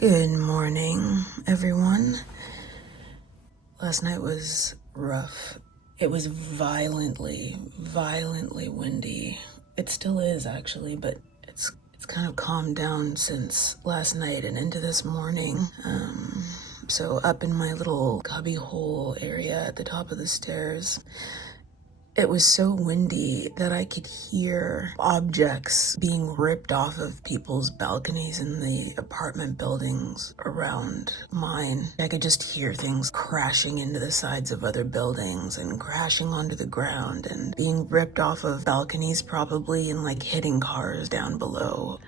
Good morning, everyone. Last night was rough. It was violently windy. It still is, actually, but it's kind of calmed down since last night and into this morning. So up in my little cubby hole area at the top of the stairs, it was so windy that I could hear objects being ripped off of people's balconies in the apartment buildings around mine. I could just hear things crashing into the sides of other buildings and crashing onto the ground and being ripped off of balconies probably and like hitting cars down below.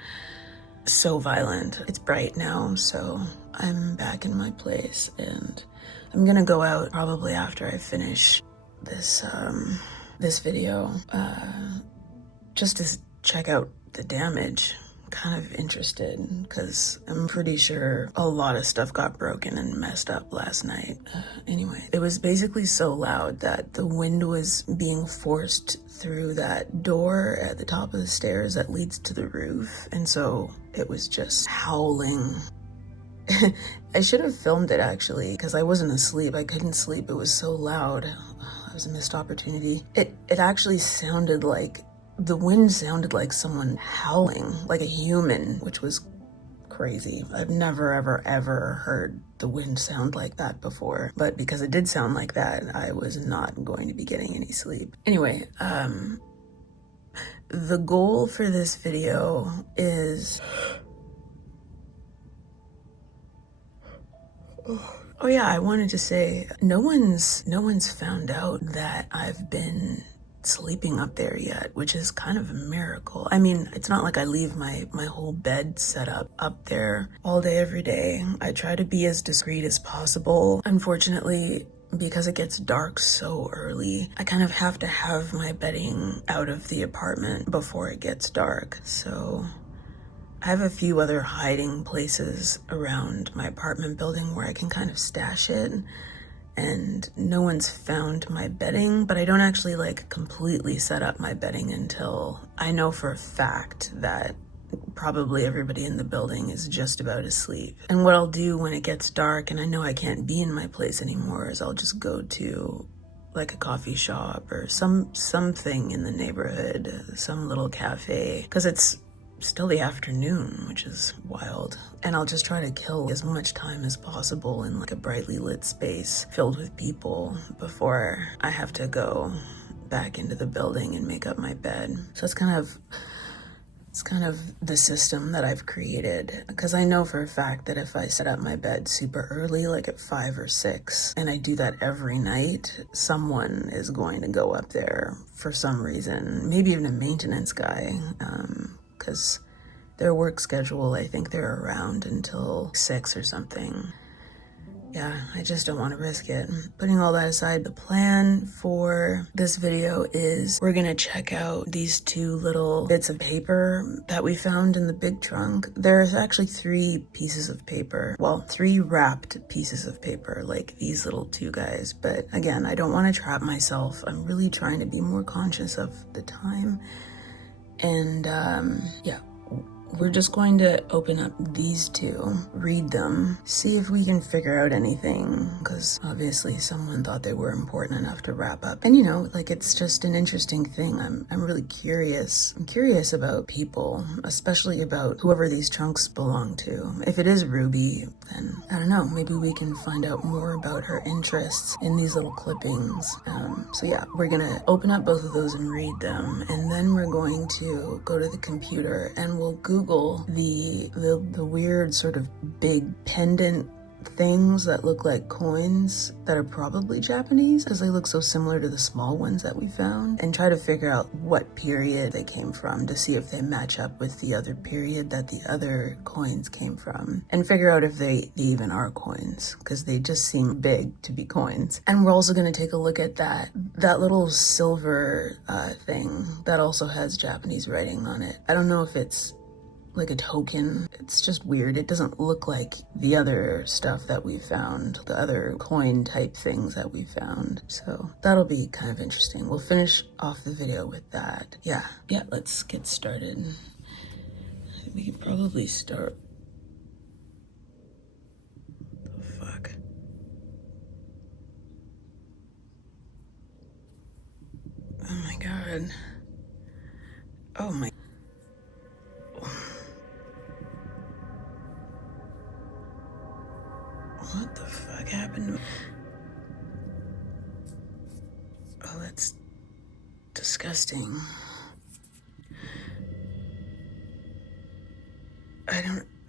So violent. It's bright now, so I'm back in my place and I'm gonna go out probably after I finish this video, just to check out the damage. Kind of interested because I'm pretty sure a lot of stuff got broken and messed up last night. Anyway, it was basically so loud that the wind was being forced through that door at the top of the stairs that leads to the roof, and so it was just howling. I should have filmed it actually because I wasn't asleep. I couldn't sleep. It was so loud. It was a missed opportunity. It actually sounded like, the wind sounded like someone howling, like a human, which was crazy. I've never, ever heard the wind sound like that before. But because it did sound like that, I was not going to be getting any sleep. Anyway, the goal for this video is... Oh yeah, I wanted to say, no one's found out that I've been sleeping up there yet, which is kind of a miracle. I mean, it's not like I leave my whole bed set up there all day, every day. I try to be as discreet as possible. Unfortunately, because it gets dark so early, I kind of have to have my bedding out of the apartment before it gets dark, so... I have a few other hiding places around my apartment building where I can kind of stash it, and no one's found my bedding, but I don't actually like completely set up my bedding until I know for a fact that probably everybody in the building is just about asleep. And what I'll do when it gets dark and I know I can't be in my place anymore is I'll just go to like a coffee shop or something in the neighborhood, some little cafe, because it's still the afternoon, which is wild. And I'll just try to kill as much time as possible in like a brightly lit space filled with people before I have to go back into the building and make up my bed. So it's kind of the system that I've created, because I know for a fact that if I set up my bed super early, like at 5 or 6, and I do that every night, someone is going to go up there for some reason, maybe even a maintenance guy, because their work schedule, I think they're around until 6 or something. Yeah, I just don't want to risk it. Putting all that aside, the plan for this video is we're gonna check out these 2 little bits of paper that we found in the big trunk. There's actually 3 pieces of paper. Well, 3 wrapped pieces of paper, like these little 2 guys. But again, I don't want to trap myself. I'm really trying to be more conscious of the time. And yeah, we're just going to open up these 2, read them, see if we can figure out anything, because obviously someone thought they were important enough to wrap up. And you know, like, it's just an interesting thing. I'm really curious. I'm curious about people, especially about whoever these trunks belong to. If it is Ruby, then I don't know, maybe we can find out more about her interests in these little clippings. So yeah, we're gonna open up both of those and read them, and then we're going to go to the computer and we'll Google the weird sort of big pendant things that look like coins that are probably Japanese, because they look so similar to the small ones that we found, and try to figure out what period they came from to see if they match up with the other period that the other coins came from, and figure out if they even are coins, because they just seem big to be coins. And we're also going to take a look at that little silver thing that also has Japanese writing on it. I don't know if it's like a token. It's just weird. It doesn't look like the other stuff that we found, the other coin type things that we found. So that'll be kind of interesting. We'll finish off the video with that. Yeah, let's get started. We could probably start God. Oh my. What the fuck happened to me? Oh, that's disgusting.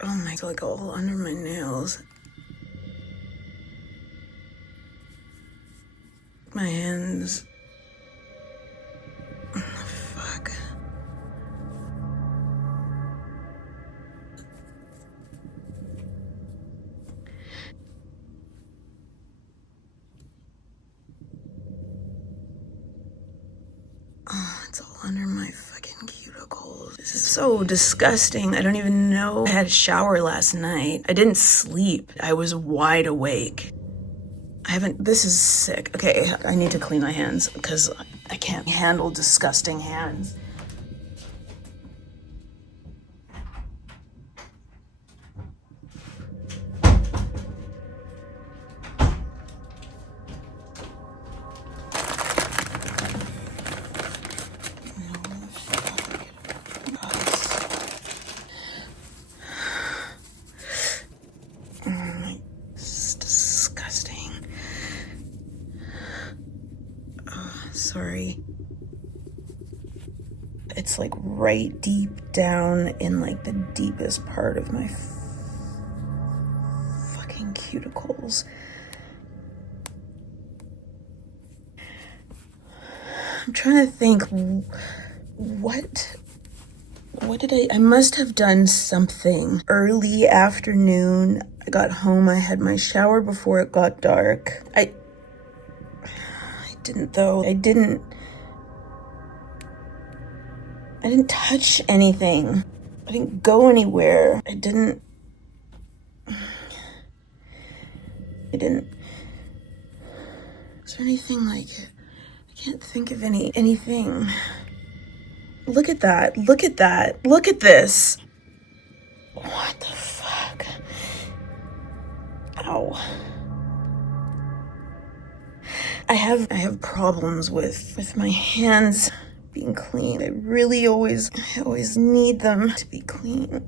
Oh my, it's like all under my nails. My hands. Fuck. Oh, it's all under my fucking cuticles. This is so disgusting. I don't even know. I had a shower last night. I didn't sleep. I was wide awake. This is sick. Okay, I need to clean my hands because I can't handle disgusting hands. Sorry. It's like right deep down in like the deepest part of my fucking cuticles. I'm trying to think, what did I must have done something. Early afternoon, I got home, I had my shower before it got dark. I didn't touch anything. I didn't go anywhere. Is there anything like it? I can't think of anything. Look at that. Look at that. Look at this. What the fuck? Ow. I have problems with my hands being clean. I always need them to be clean.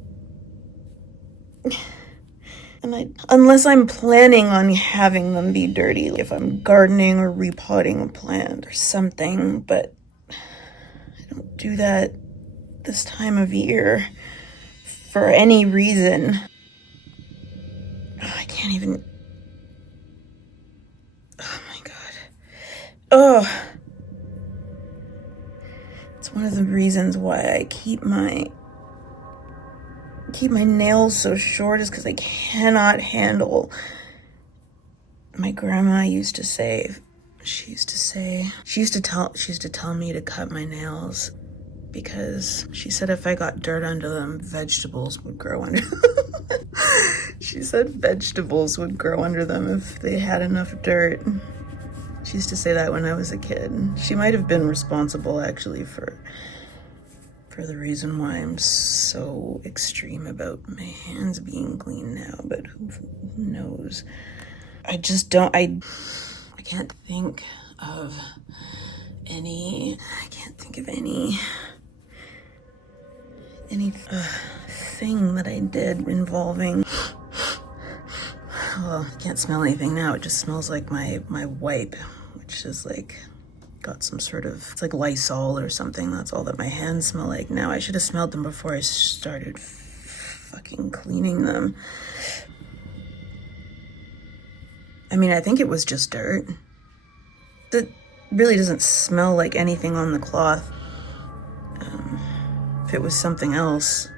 And unless I'm planning on having them be dirty, if I'm gardening or repotting a plant or something, but I don't do that this time of year for any reason. I can't even. Oh my God. Oh. It's one of the reasons why I keep my nails so short, is because I cannot handle. My grandma used to tell me to cut my nails because she said if I got dirt under them, vegetables would grow under them. She said vegetables would grow under them if they had enough dirt. She used to say that when I was a kid. She might have been responsible actually for the reason why I'm so extreme about my hands being clean now, but who knows? I can't think of any thing that I did involving. Oh, I can't smell anything now. It just smells like my wipe, which is like got some sort of, it's like Lysol or something. That's all that my hands smell like now. I should have smelled them before I started fucking cleaning them. I mean, I think it was just dirt. That really doesn't smell like anything on the cloth. If it was something else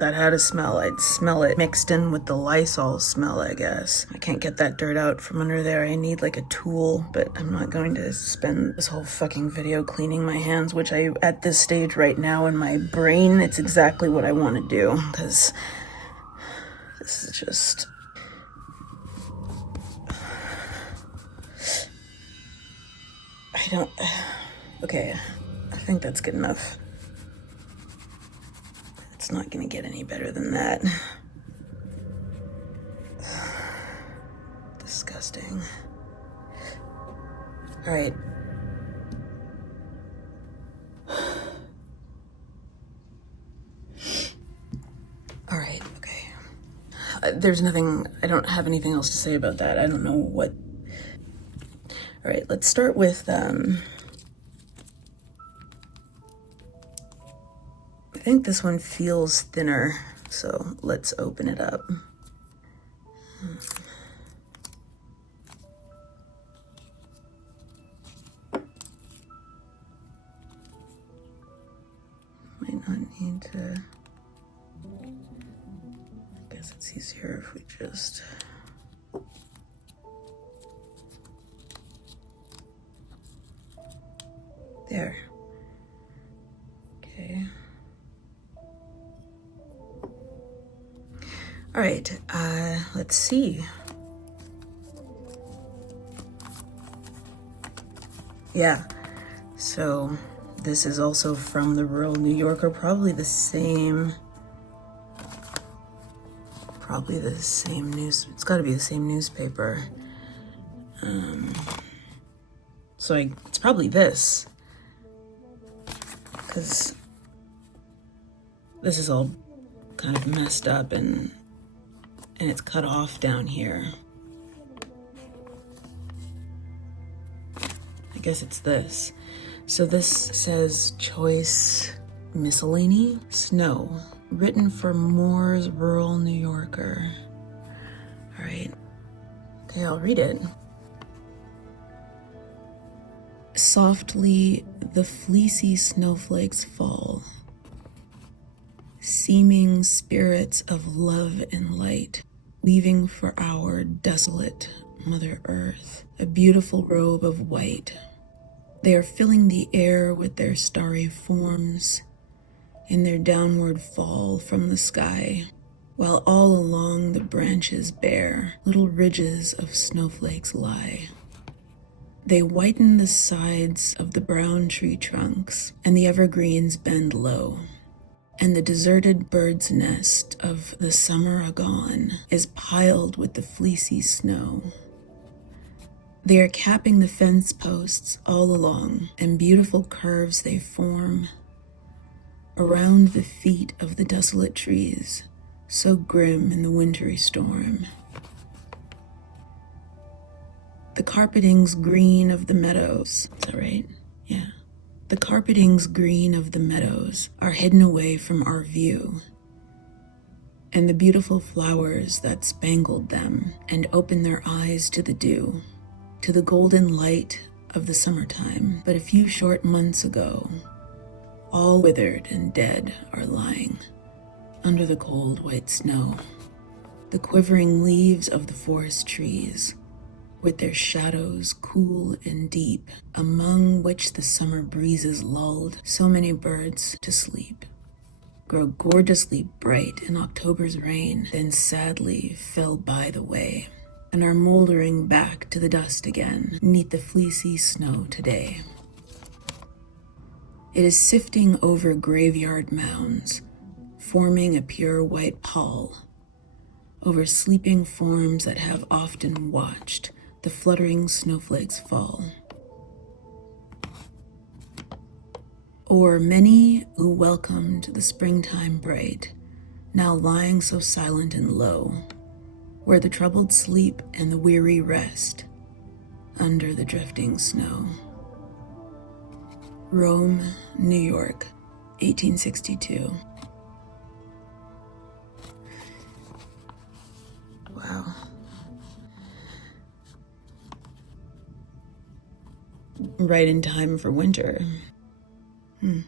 that had a smell, I'd smell it mixed in with the Lysol smell, I guess. I can't get that dirt out from under there. I need like a tool, but I'm not going to spend this whole fucking video cleaning my hands, which at this stage right now in my brain, it's exactly what I want to do, because this is just... Okay, I think that's good enough. It's not gonna get any better than that. Disgusting. All right. there's nothing, I don't have anything else to say about that. I don't know what. All right, let's start with, I think this one feels thinner, so let's open it up. Might not need to, I guess it's easier if we just, there. Okay. All right, let's see. Yeah, so this is also from the Rural New Yorker, probably the same news, it's gotta be the same newspaper. So it's probably this, because this is all kind of messed up and it's cut off down here. I guess it's this. So this says Choice Miscellany Snow, written for Moore's Rural New Yorker. All right, okay, I'll read it. Softly the fleecy snowflakes fall, seeming spirits of love and light, weaving for our desolate Mother Earth a beautiful robe of white. They are filling the air with their starry forms in their downward fall from the sky, while all along the branches bare little ridges of snowflakes lie. They whiten the sides of the brown tree trunks, and the evergreens bend low, and the deserted bird's nest of the summer agone is piled with the fleecy snow. They are capping the fence posts all along, and beautiful curves they form around the feet of the desolate trees, so grim in the wintry storm. The carpetings green of the meadows, is that right? Yeah. The carpetings green of the meadows are hidden away from our view, and the beautiful flowers that spangled them and opened their eyes to the dew, to the golden light of the summertime, but a few short months ago, all withered and dead are lying under the cold white snow. The quivering leaves of the forest trees, with their shadows cool and deep, among which the summer breezes lulled so many birds to sleep, grow gorgeously bright in October's rain, then sadly fell by the way, and are moldering back to the dust again, neath the fleecy snow today. It is sifting over graveyard mounds, forming a pure white pall, over sleeping forms that have often watched the fluttering snowflakes fall. O'er many who welcomed the springtime bright, now lying so silent and low, where the troubled sleep and the weary rest under the drifting snow. Rome, New York, 1862. Wow. Right in time for winter. And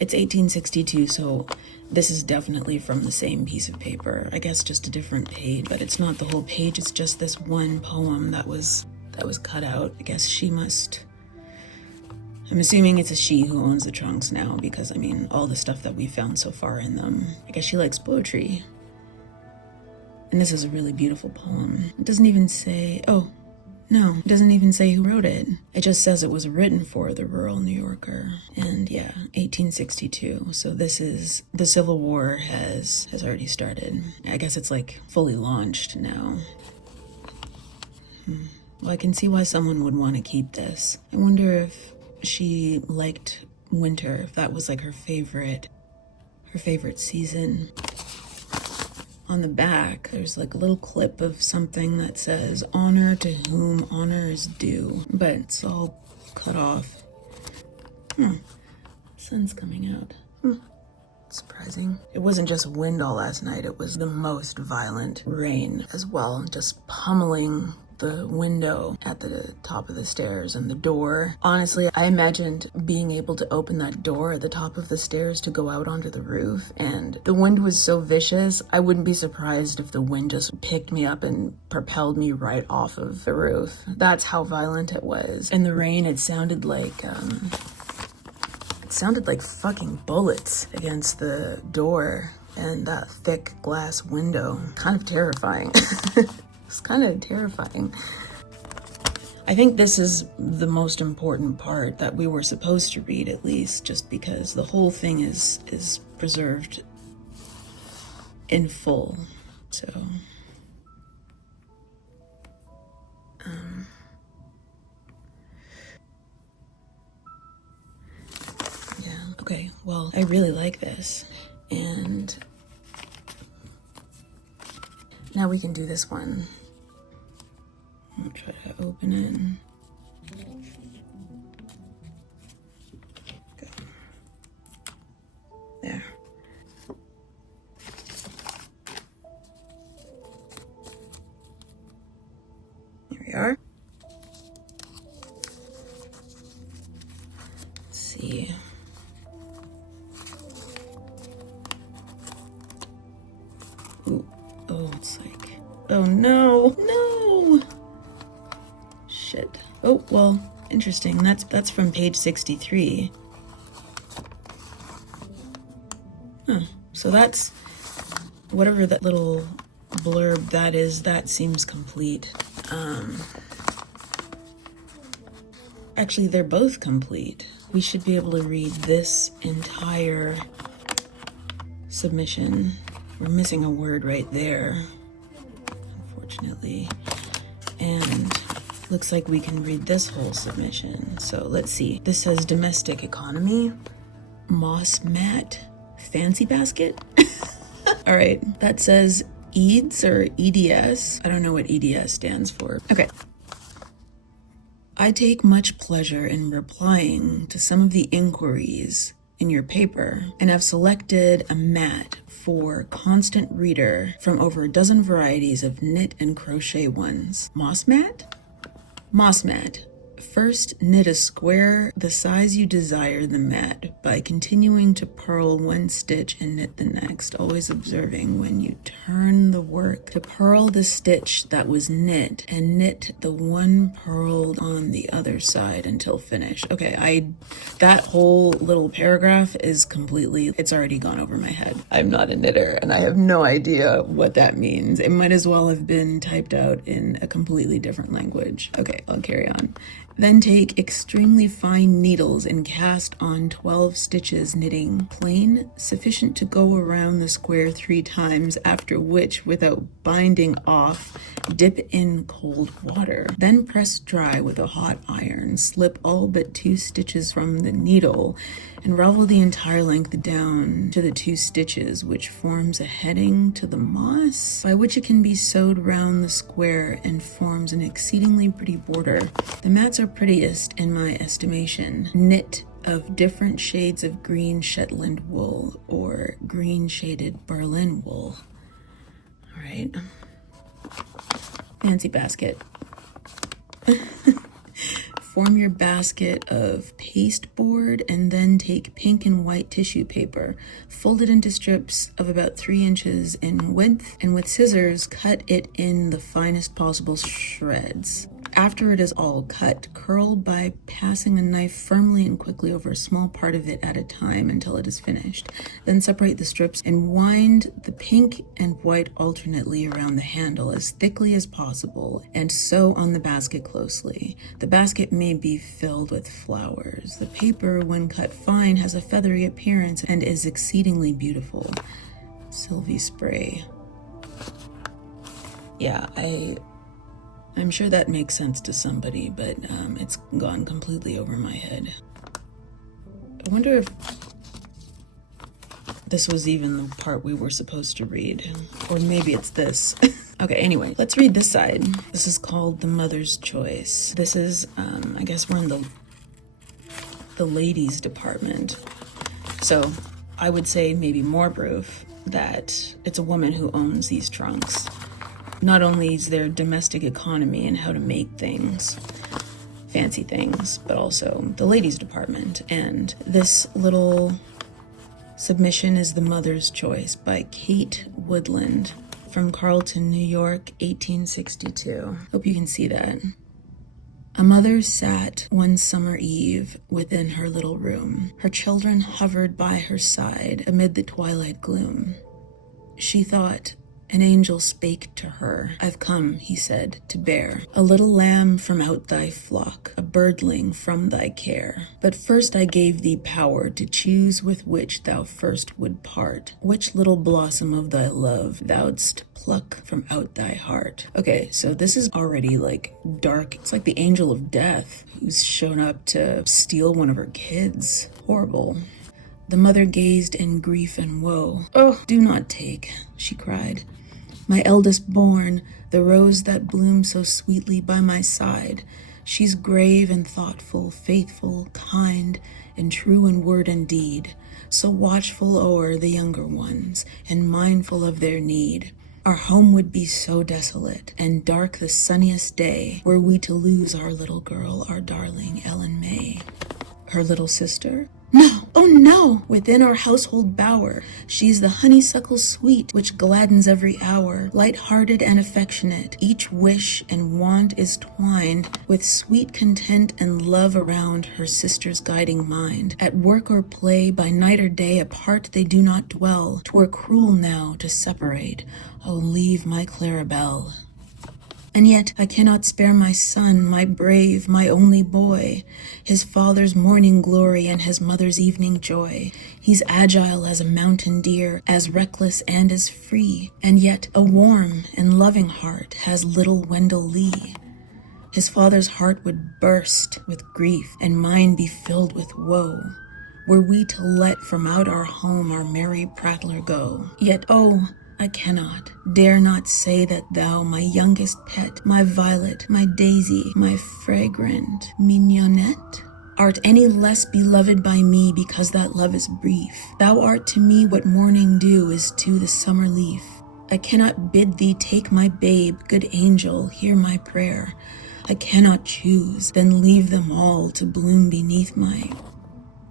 it's 1862, so this is definitely from the same piece of paper. I guess just a different page, but it's not the whole page, it's just this one poem that was cut out. I guess she must, I'm assuming it's a she who owns the trunks now, because I mean, all the stuff that we found so far in them, I guess she likes poetry. And this is a really beautiful poem. It doesn't even say, oh, no, it doesn't even say who wrote it. It just says it was written for the Rural New Yorker. And yeah, 1862. So this is, the Civil War has already started. I guess it's like fully launched now. Well, I can see why someone would want to keep this. I wonder if she liked winter, if that was like her favorite her favorite season. On the back, there's like a little clip of something that says, "Honor to whom honor is due," but it's all cut off. Sun's coming out. Surprising. It wasn't just wind all last night, it was the most violent rain as well, just pummeling the window at the top of the stairs and the door. Honestly, I imagined being able to open that door at the top of the stairs to go out onto the roof, and the wind was so vicious, I wouldn't be surprised if the wind just picked me up and propelled me right off of the roof. That's how violent it was. In the rain, it sounded like fucking bullets against the door and that thick glass window. Kind of terrifying. It's kind of terrifying. I think this is the most important part that we were supposed to read, at least, just because the whole thing is preserved in full. So, yeah, okay, well, I really like this. And now we can do this one. I'll try to open it. Good. There. Here we are. Let's see. Ooh. Oh, it's like, oh no, no. Shit. Oh, well, interesting. That's from page 63. Huh. So that's, whatever that little blurb that is, that seems complete. Actually, they're both complete. We should be able to read this entire submission. We're missing a word right there, unfortunately. And looks like we can read this whole submission. So let's see. This says domestic economy, moss mat, fancy basket. All right, that says EADS or EDS. I don't know what EDS stands for. Okay. I take much pleasure in replying to some of the inquiries in your paper and have selected a mat for constant reader from over a dozen varieties of knit and crochet ones. Moss mat? Moss mat. First, knit a square the size you desire the mat by continuing to purl one stitch and knit the next, always observing when you turn the work to purl the stitch that was knit and knit the one purled on the other side until finished. Okay, that whole little paragraph is completely, it's already gone over my head. I'm not a knitter and I have no idea what that means. It might as well have been typed out in a completely different language. Okay, I'll carry on. Then take extremely fine needles and cast on 12 stitches knitting plain, sufficient to go around the square 3 times, after which, without binding off, dip in cold water. Then press dry with a hot iron, slip all but 2 stitches from the needle, and ravel the entire length down to the 2 stitches, which forms a heading to the moss, by which it can be sewed round the square and forms an exceedingly pretty border. The mats are prettiest in my estimation, knit of different shades of green Shetland wool or green shaded Berlin wool. All right. Fancy basket. Form your basket of pasteboard and then take pink and white tissue paper, fold it into strips of about 3 inches in width, and with scissors cut it in the finest possible shreds. After it is all cut, curl by passing a knife firmly and quickly over a small part of it at a time until it is finished. Then separate the strips and wind the pink and white alternately around the handle as thickly as possible and sew on the basket closely. The basket may be filled with flowers. The paper, when cut fine, has a feathery appearance and is exceedingly beautiful. Sylvie Spray. Yeah, I'm sure that makes sense to somebody, but it's gone completely over my head. I wonder if this was even the part we were supposed to read. Or maybe it's this. Okay, anyway, let's read this side. This is called The Mother's Choice. This is, I guess we're in the ladies department. So I would say maybe more proof that it's a woman who owns these trunks. Not only is there domestic economy and how to make things, fancy things, but also the ladies department. And this little submission is The Mother's Choice by Kate Woodland from Carlton, New York, 1862. Hope you can see that. A mother sat one summer eve within her little room. Her children hovered by her side amid the twilight gloom. She thought, an angel spake to her. I've come, he said, to bear a little lamb from out thy flock, a birdling from thy care. But first I gave thee power to choose with which thou first would part, which little blossom of thy love thou'dst pluck from out thy heart. Okay, so this is already like dark. It's like the angel of death who's shown up to steal one of her kids. Horrible. The mother gazed in grief and woe. Oh, do not take, she cried, my eldest born, the rose that bloomed so sweetly by my side. She's grave and thoughtful, faithful, kind, and true in word and deed, so watchful o'er the younger ones, and mindful of their need. Our home would be so desolate, and dark the sunniest day, were we to lose our little girl, our darling Ellen May. Her little sister? No, oh no! Within our household bower, she's the honeysuckle sweet, which gladdens every hour. Light-hearted and affectionate, each wish and want is twined with sweet content and love around her sister's guiding mind. At work or play, by night or day, apart they do not dwell. 'Twere cruel now to separate. Oh, leave my Clarabelle. And yet I cannot spare my son, my brave, my only boy, his father's morning glory and his mother's evening joy. He's agile as a mountain deer, as reckless and as free, and yet a warm and loving heart has little Wendell Lee. His father's heart would burst with grief, and mine be filled with woe, were we to let from out our home our merry prattler go. Yet, oh, I cannot, dare not say that thou, my youngest pet, my violet, my daisy, my fragrant mignonette, art any less beloved by me because that love is brief. Thou art to me what morning dew is to the summer leaf. I cannot bid thee take my babe, good angel, hear my prayer. I cannot choose, then leave them all to bloom beneath my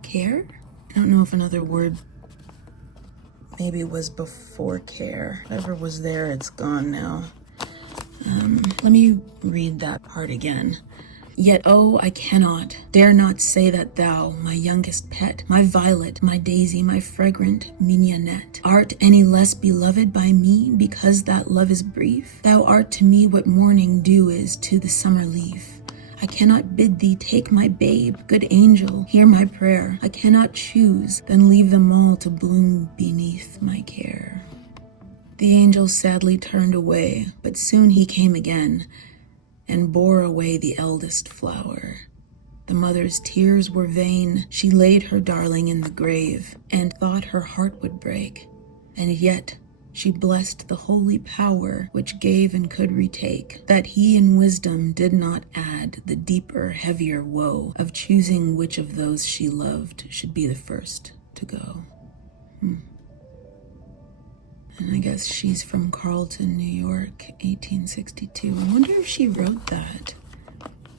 care? I don't know if another word maybe it was before care. Whatever was there, it's gone now. Let me read that part again. Yet, oh, I cannot, dare not say that thou, my youngest pet, my violet, my daisy, my fragrant mignonette, art any less beloved by me because that love is brief. Thou art to me what morning dew is to the summer leaf. I cannot bid thee take my babe, good angel, hear my prayer. I cannot choose, then leave them all to bloom beneath my care. The angel sadly turned away, but soon he came again, and bore away the eldest flower. The mother's tears were vain. She laid her darling in the grave, and thought her heart would break. And yet she blessed the holy power which gave and could retake, that he in wisdom did not add the deeper, heavier woe of choosing which of those she loved should be the first to go. And I guess she's from Carlton, New York, 1862. I wonder if she wrote that.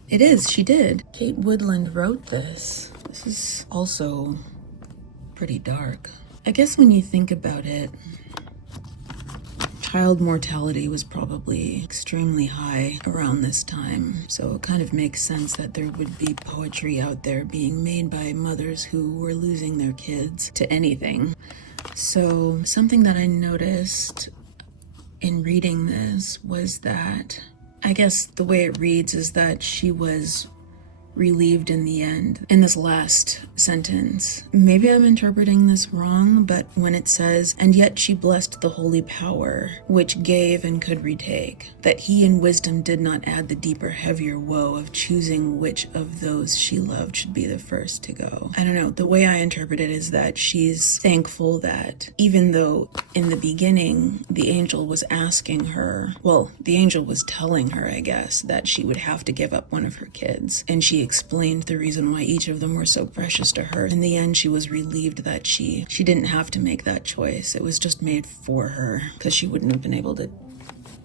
It is, she did. Kate Woodland wrote this. This is also pretty dark. I guess when you think about it, child mortality was probably extremely high around this time, so it kind of makes sense that there would be poetry out there being made by mothers who were losing their kids to anything. So something that I noticed in reading this was that, I guess the way it reads is that she was relieved in the end. In this last sentence, maybe I'm interpreting this wrong, but when it says, "And yet she blessed the holy power, which gave and could retake, that he in wisdom did not add the deeper, heavier woe of choosing which of those she loved should be the first to go." I don't know, the way I interpret it is that she's thankful that even though in the beginning the angel was asking her, well, the angel was telling her, I guess, that she would have to give up one of her kids, and she explained the reason why each of them were so precious to her. In the end, she was relieved that she didn't have to make that choice. It was just made for her, because she wouldn't have been able to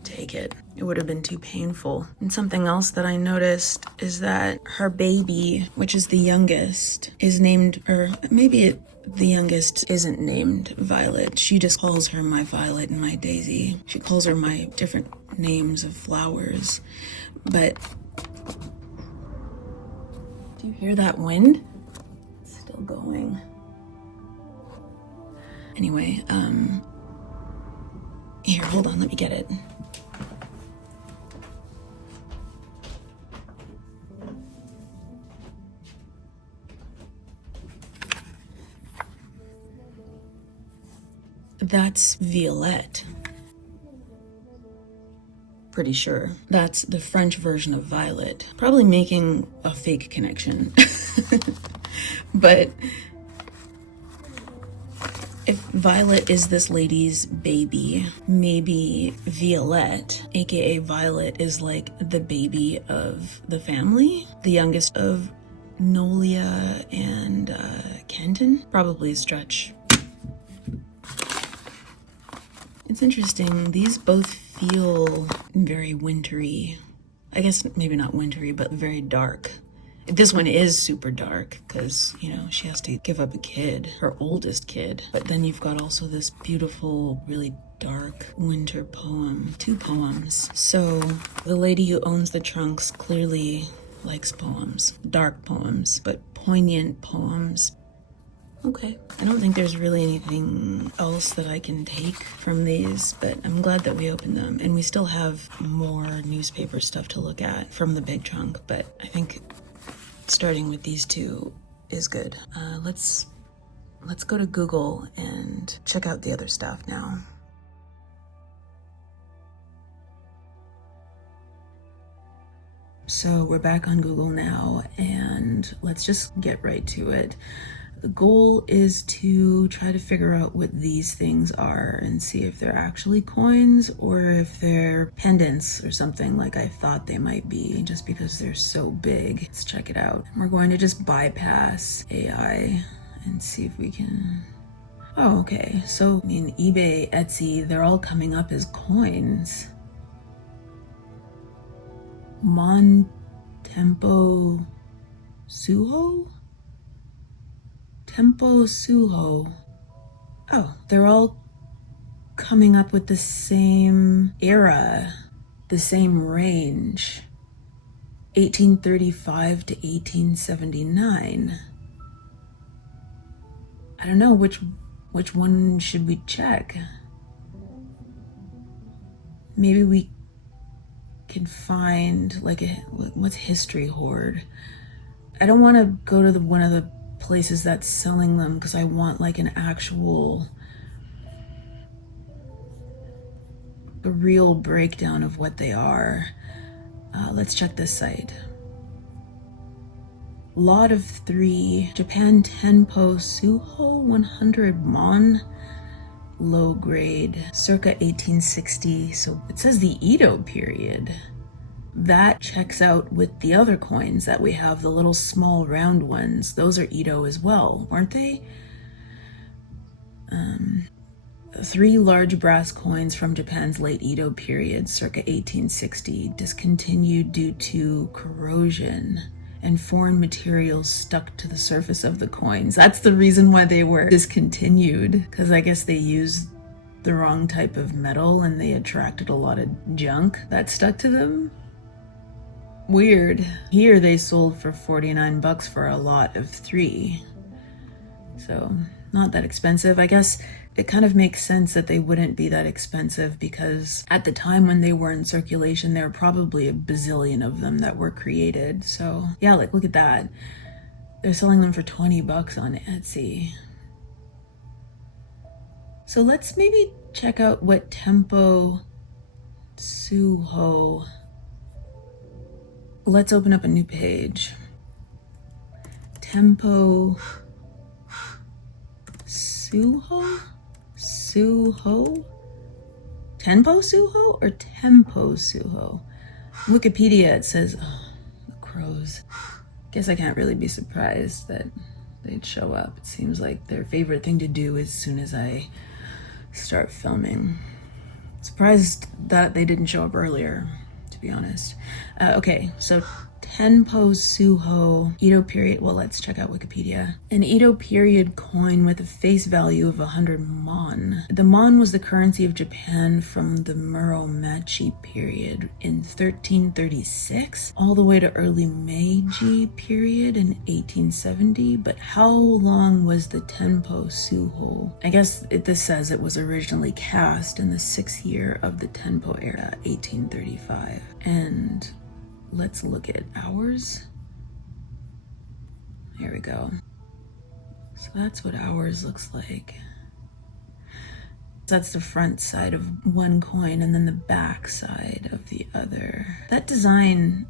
take it. It would have been too painful. And something else that I noticed is that her baby, which is the youngest, is named, or maybe the youngest isn't named Violet. She just calls her my Violet and my Daisy. She calls her my different names of flowers. But do you hear that wind? It's still going. Anyway, here, hold on, let me get it. That's Violette. Pretty sure. That's the French version of Violet. Probably making a fake connection. But if Violet is this lady's baby, maybe Violette, aka Violet, is like the baby of the family, the youngest of Nolia and Kenton. Probably a stretch. It's interesting, these both feel very wintry. I guess maybe not wintry, but very dark. This one is super dark because, you know, she has to give up a kid, her oldest kid. But then you've got also this beautiful, really dark winter poem, 2 poems. So the lady who owns the trunks clearly likes poems, dark poems, but poignant poems. Okay, I don't think there's really anything else that I can take from these, but I'm glad that we opened them. And we still have more newspaper stuff to look at from the big trunk, but I think starting with these 2 is good. Let's go to Google and check out the other stuff now. So we're back on Google now, and let's just get right to it. The goal is to try to figure out what these things are and see if they're actually coins or if they're pendants or something like I thought they might be, just because they're so big. Let's check it out. We're going to just bypass AI and see if we can... Oh, okay. So, I mean, eBay, Etsy, they're all coming up as coins. Tempo Suho? Tempo Suho. Oh, they're all coming up with the same era, the same range. 1835 to 1879. I don't know, which one should we check? Maybe we can find like what's History Hoard? I don't want to go to one of the places that's selling them because I want like a real breakdown of what they are. Let's check this site. Lot of 3, Japan Tenpo Suho 100 Mon, low grade, circa 1860. So it says the Edo period. That checks out with the other coins that we have, the little small round ones. Those are Edo as well, weren't they? 3 large brass coins from Japan's late Edo period, circa 1860, discontinued due to corrosion and foreign materials stuck to the surface of the coins. That's the reason why they were discontinued, because I guess they used the wrong type of metal and they attracted a lot of junk that stuck to them. Weird. Here they sold for $49 for a lot of 3. So not that expensive. I guess it kind of makes sense that they wouldn't be that expensive, because at the time when they were in circulation, there were probably a bazillion of them that were created. So yeah, like look at that. They're selling them for 20 bucks on Etsy. So let's maybe check out what 𝘠𝕚𝕚𝕚. Let's open up a new page. 𝘠𝕚𝕚𝕚. 𝘠𝕚𝕚𝕚 or 𝘠𝕚𝕚𝕚? Wikipedia, it says, oh, the crows. Guess I can't really be surprised that they'd show up. It seems like their favorite thing to do as soon as I start filming. Surprised that they didn't show up earlier, to be honest. Okay, so 𝘠𝕚𝕚𝕚, Edo period. Well, let's check out Wikipedia. An Edo period coin with a face value of 100 mon. The mon was the currency of Japan from the Muromachi period in 1336 all the way to early Meiji period in 1870. But how long was the 𝘠𝕚𝕚𝕚? I guess this says it was originally cast in the 6th year of the 𝘠𝕚 era, 1835. And let's look at hours. Here we go. So that's what hours looks like. That's the front side of one coin and then the back side of the other. That design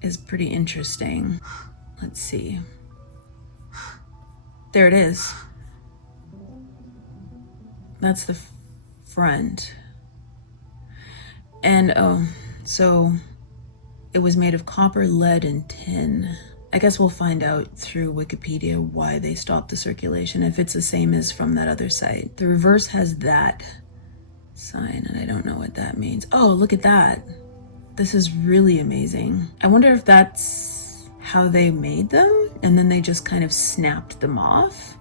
is pretty interesting. Let's see. There it is. That's the front. And oh, so it was made of copper, lead, and tin. I guess we'll find out through Wikipedia why they stopped the circulation, if it's the same as from that other site. The reverse has that sign, and I don't know what that means. Oh, look at that. This is really amazing. I wonder if that's how they made them, and then they just kind of snapped them off.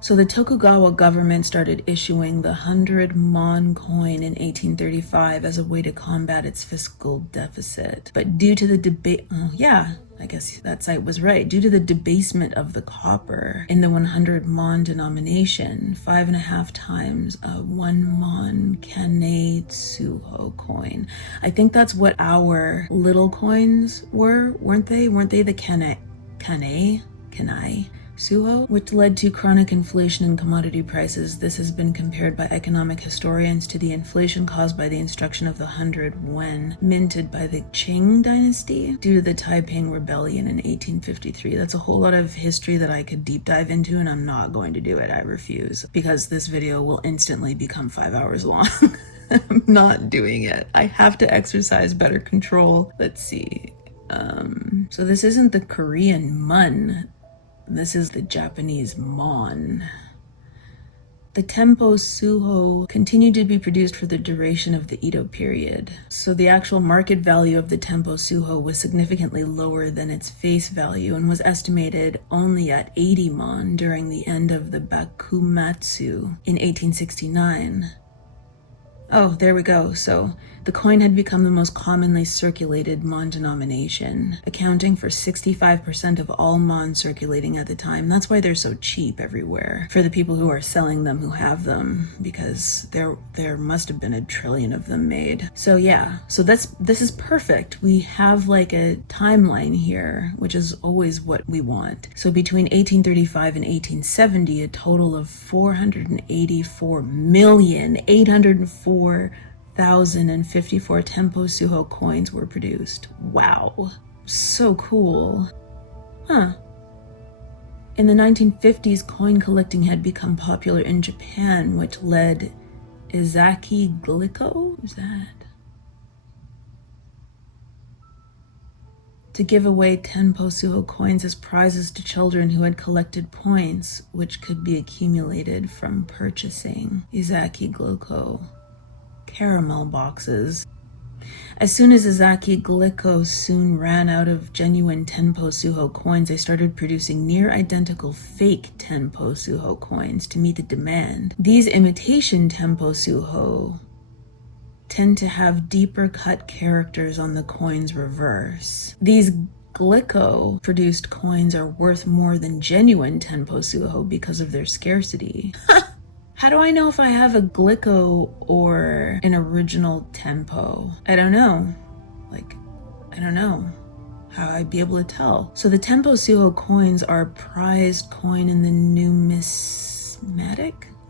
So the Tokugawa government started issuing the 100 mon coin in 1835 as a way to combat its fiscal deficit. But due to the debate, I guess that site was right. Due to the debasement of the copper in the 100 mon denomination, 5.5 times a 1 mon 𝘰𝕬𝕚𝕚 coin. I think that's what our little coins were, weren't they? Weren't they the 𝘰𝕬𝕚𝕚, which led to chronic inflation in commodity prices. This has been compared by economic historians to the inflation caused by the introduction of the 100 yuan, minted by the Qing dynasty due to the Taiping Rebellion in 1853. That's a whole lot of history that I could deep dive into, and I'm not going to do it. I refuse, because this video will instantly become 5 hours long. I'm not doing it. I have to exercise better control. Let's see. So this isn't the Korean mun. This is the Japanese mon. The 𝘠𝕚𝕚𝕚 continued to be produced for the duration of the Edo period. So the actual market value of the 𝘠𝕚𝕚𝕚 was significantly lower than its face value and was estimated only at 80 mon during the end of the Bakumatsu in 1869. Oh, there we go. So the coin had become the most commonly circulated mon denomination, accounting for 65% of all mon circulating at the time. That's why they're so cheap everywhere for the people who are selling them, who have them, because there must have been 1 trillion of them made. So yeah, so this is perfect. We have like a timeline here, which is always what we want. So between 1835 and 1870, a total of 484,804,054 𝘠𝕚𝕚𝕚 coins were produced. Wow, so cool. Huh. In the 1950s, coin collecting had become popular in Japan, which led 𝔻𝕟𝕥𝕚𝕚𝕚 to give away 𝘠𝕚𝕚𝕚 coins as prizes to children who had collected points, which could be accumulated from purchasing 𝔻𝕟𝕥𝕚𝕚 caramel boxes. As soon as 𝔻𝕟𝕥𝕚𝕚 soon ran out of genuine 𝘠𝕚𝕚𝕚 coins, they started producing near identical fake 𝘠𝕚𝕚𝕚 coins to meet the demand. These imitation 𝘠𝕚𝕚𝕚 tend to have deeper cut characters on the coin's reverse. These 𝔻𝕣-produced coins are worth more than genuine 𝔻𝕚𝕚 because of their scarcity. How do I know if I have a 𝔻𝕚 or an original 𝔻𝕚? I don't know. I don't know how I'd be able to tell. So the 𝔻𝕚𝕚 coins are a prized coin in the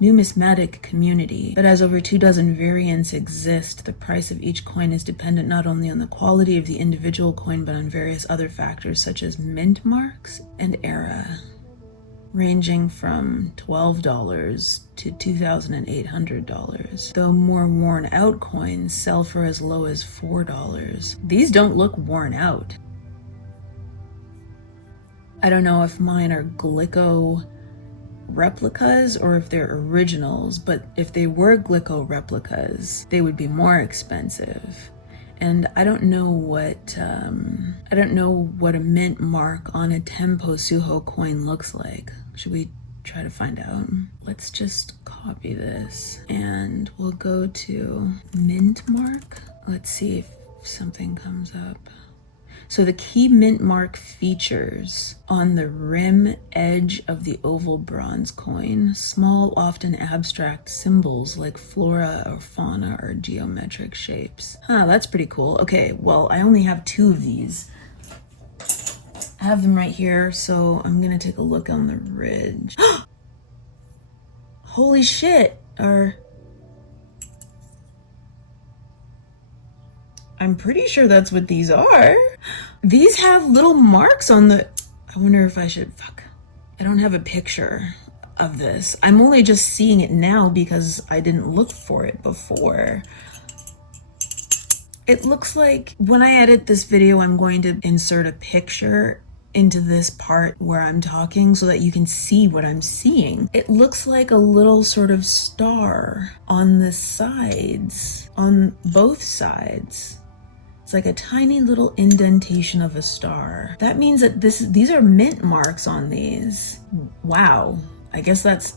numismatic community, but as over 24 variants exist, the price of each coin is dependent not only on the quality of the individual coin, but on various other factors such as mint marks and era, ranging from $12 to $2,800, though more worn out coins sell for as low as $4. These don't look worn out. I don't know if mine are 𝔻𝕚 replicas or if they're originals, but if they were 𝔻𝕚 replicas, they would be more expensive. And I don't know what a mint mark on a 𝔻𝕚𝕚 coin looks like. Should we try to find out? Let's just copy this and we'll go to mint mark. Let's see if something comes up. So the key mint mark features on the rim edge of the oval bronze coin small, often abstract symbols like flora or fauna or geometric shapes. That's pretty cool. Okay, well, I only have 2 of these. I have them right here, so I'm gonna take a look on the ridge. Holy shit! I'm pretty sure that's what these are. These have little marks on the... I wonder if I should... I don't have a picture of this. I'm only just seeing it now because I didn't look for it before. It looks like when I edit this video, I'm going to insert a picture into this part where I'm talking so that you can see what I'm seeing. It looks like a little sort of star on the sides, on both sides. It's like a tiny little indentation of a star. That means that these are mint marks on these. Wow, I guess that's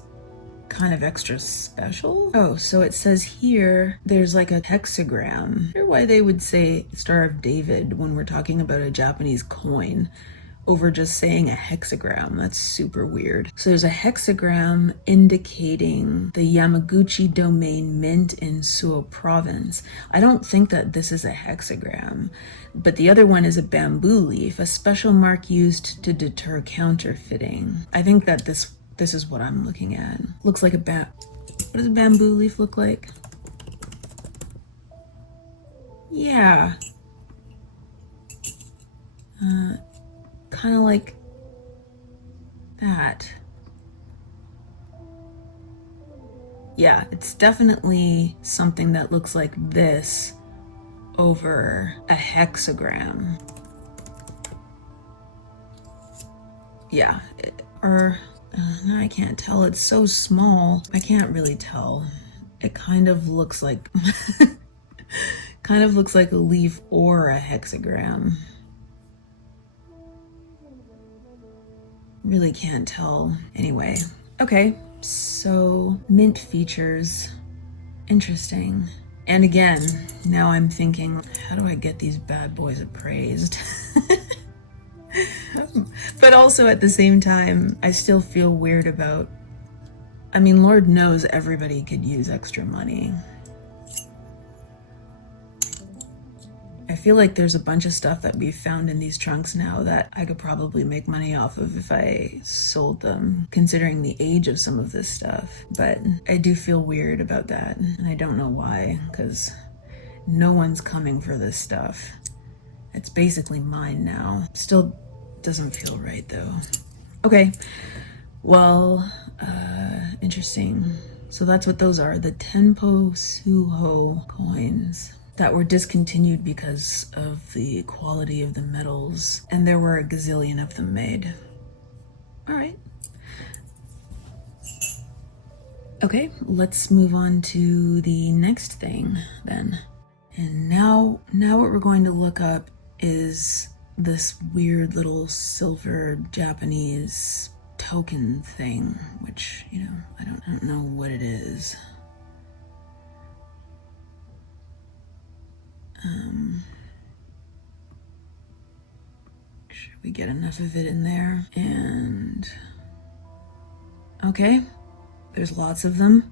kind of extra special. Oh, so it says here there's like a hexagram. I wonder why they would say Star of David when we're talking about a Japanese coin over just saying a hexagram. That's super weird. So there's a hexagram indicating the Yamaguchi domain mint in Suo province. I don't think that this is a hexagram, but the other one is a bamboo leaf, a special mark used to deter counterfeiting. I think that this is what I'm looking at. Looks like what does a bamboo leaf look like? Yeah. Kind of like that. Yeah, it's definitely something that looks like this over a hexagram. Yeah, no, I can't tell. It's so small. I can't really tell. It kind of looks like kind of looks like a leaf or a hexagram. Really can't tell. Anyway, okay, so mint features. Interesting. And again, now I'm thinking, how do I get these bad boys appraised? But also at the same time, I still feel weird about, I mean, Lord knows everybody could use extra money. I feel like there's a bunch of stuff that we've found in these trunks now that I could probably make money off of if I sold them, considering the age of some of this stuff. But I do feel weird about that, and I don't know why, because no one's coming for this stuff. It's basically mine now. Still doesn't feel right though. Okay, well, interesting. So that's what those are, the 𝔻𝕚𝕚𝕚 coins that were discontinued because of the quality of the metals, and there were a gazillion of them made. All right. Okay, let's move on to the next thing then. And now what we're going to look up is this weird little silver Japanese token thing, which, you know, I don't know what it is. We get enough of it in there. And okay, there's lots of them.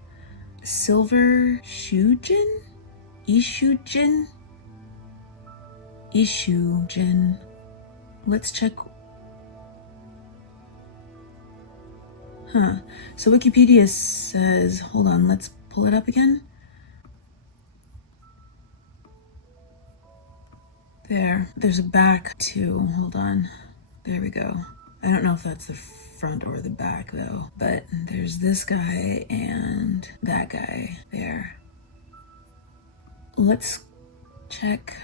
𝘼𝕟𝘱𝗔𝗐? 𝘰𝘱𝗺𝗔. Let's check. So Wikipedia says, hold on, let's pull it up again. There's a back too, hold on. There we go. I don't know if that's the front or the back though, but there's this guy and that guy there. Let's check,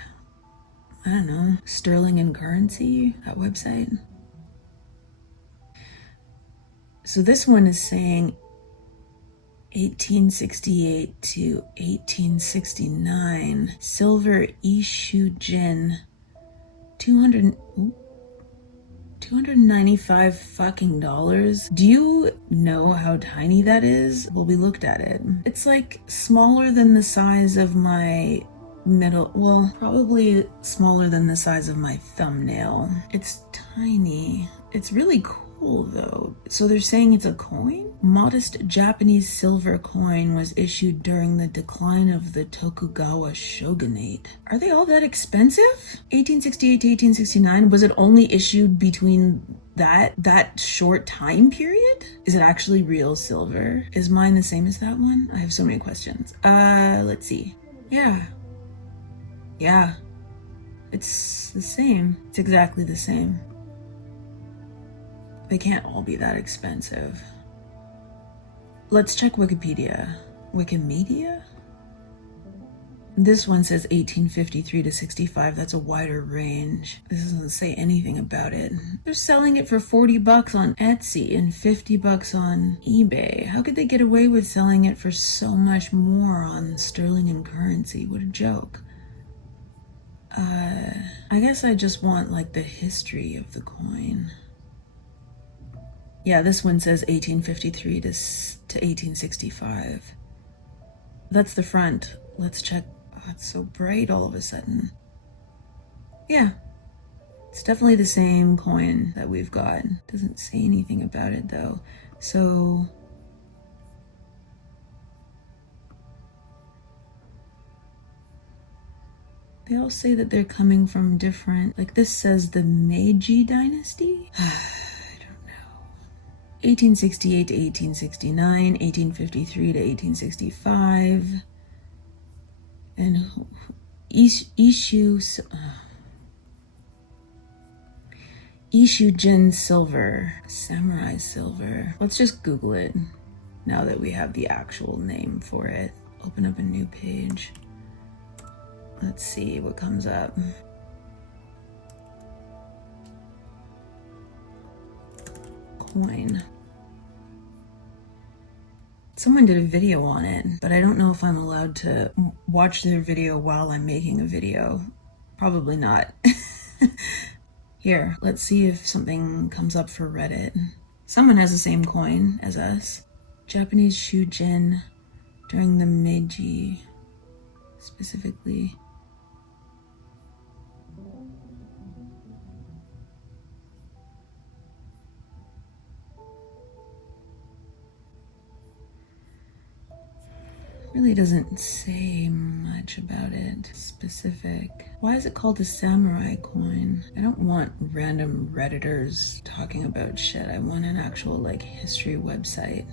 I don't know, sterling and currency, that website. So this one is saying 1868 to 1869, 𝘼𝕟𝘱𝗔𝗐, 295 fucking dollars. Do you know how tiny that is? Well, we looked at it. It's like smaller than the size of my probably smaller than the size of my thumbnail. It's tiny. It's really cool though. So they're saying it's a coin? Modest Japanese silver coin was issued during the decline of the Tokugawa shogunate. Are they all that expensive? 1868 to 1869? Was it only issued between that short time period? Is it actually real silver? Is mine the same as that one? I have so many questions. Let's see. Yeah, it's the same. It's exactly the same. They can't all be that expensive. Let's check Wikipedia. Wikimedia? This one says 1853 to 65. That's a wider range. This doesn't say anything about it. They're selling it for 40 bucks on Etsy and 50 bucks on eBay. How could they get away with selling it for so much more on sterling and currency? What a joke. I guess I just want like the history of the coin. Yeah, this one says 1853 to 1865. That's the front. Let's check. Oh, it's so bright all of a sudden. Yeah, it's definitely the same coin that we've got. Doesn't say anything about it though. So they all say that they're coming from different, like this says the Meiji dynasty? 1868 to 1869, 1853 to 1865, and 𝘰𝕱𝗱𝗚 silver, samurai silver. Let's just Google it now that we have the actual name for it. Open up a new page. Let's see what comes up. Coin. Someone did a video on it, but I don't know if I'm allowed to watch their video while I'm making a video. Probably not. Here, let's see if something comes up for Reddit. Someone has the same coin as us. Japanese shujin during the Meiji, specifically. Really doesn't say much about it specific. Why is it called a samurai coin? I don't want random Redditors talking about shit. I want an actual like history website.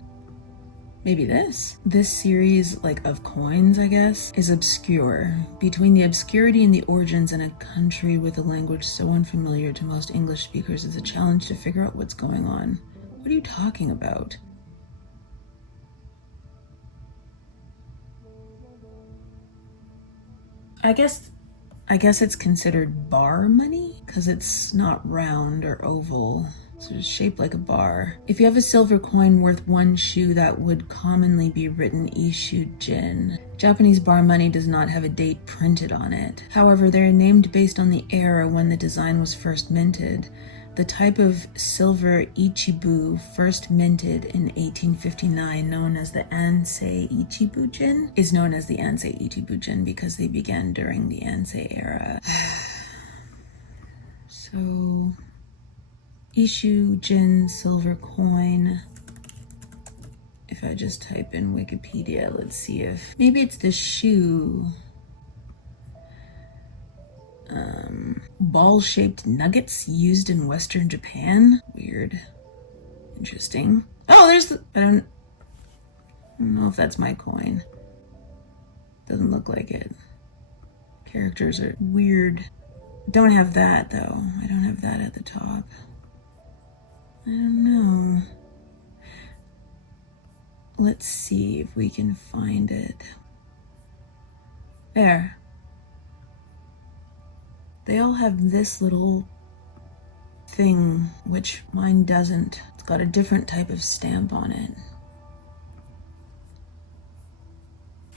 Maybe this series like of coins, I guess, is obscure. Between the obscurity and the origins in a country with a language so unfamiliar to most English speakers, it's a challenge to figure out what's going on. What are you talking about? I guess it's considered bar money because it's not round or oval, so it's shaped like a bar. If you have a silver coin worth 1 shu, that would commonly be written 𝘰𝕱𝗱𝗚. Japanese bar money does not have a date printed on it. However, they are named based on the era when the design was first minted. The type of silver ichibu first minted in 1859, known as the Ansei Ichibujin, is known as the Ansei Ichibujin because they began during the Ansei era. So 𝘰𝕱𝕺 silver coin. If I just type in Wikipedia, let's see if maybe it's the shoe. Ball-shaped nuggets used in Western Japan. Weird. Interesting. Oh, there's the, I don't know if that's my coin. Doesn't look like it. Characters are weird. Don't have that though. I don't have that at the top. I don't know. Let's see if we can find it. There. They all have this little thing, which mine doesn't. It's got a different type of stamp on it.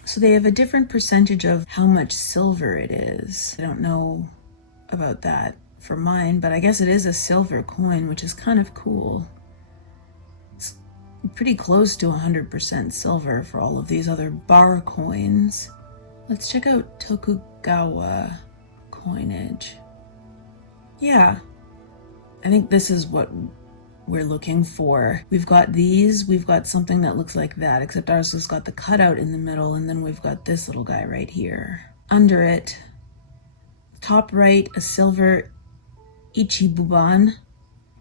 So they have a different percentage of how much silver it is. I don't know about that for mine, but I guess it is a silver coin, which is kind of cool. It's pretty close to 100% silver for all of these other bar coins. Let's check out Tokugawa coinage. Yeah, I think this is what we're looking for. We've got these, we've got something that looks like that, except ours has got the cutout in the middle, and then we've got this little guy right here. Under it, top right, a silver ichibuban,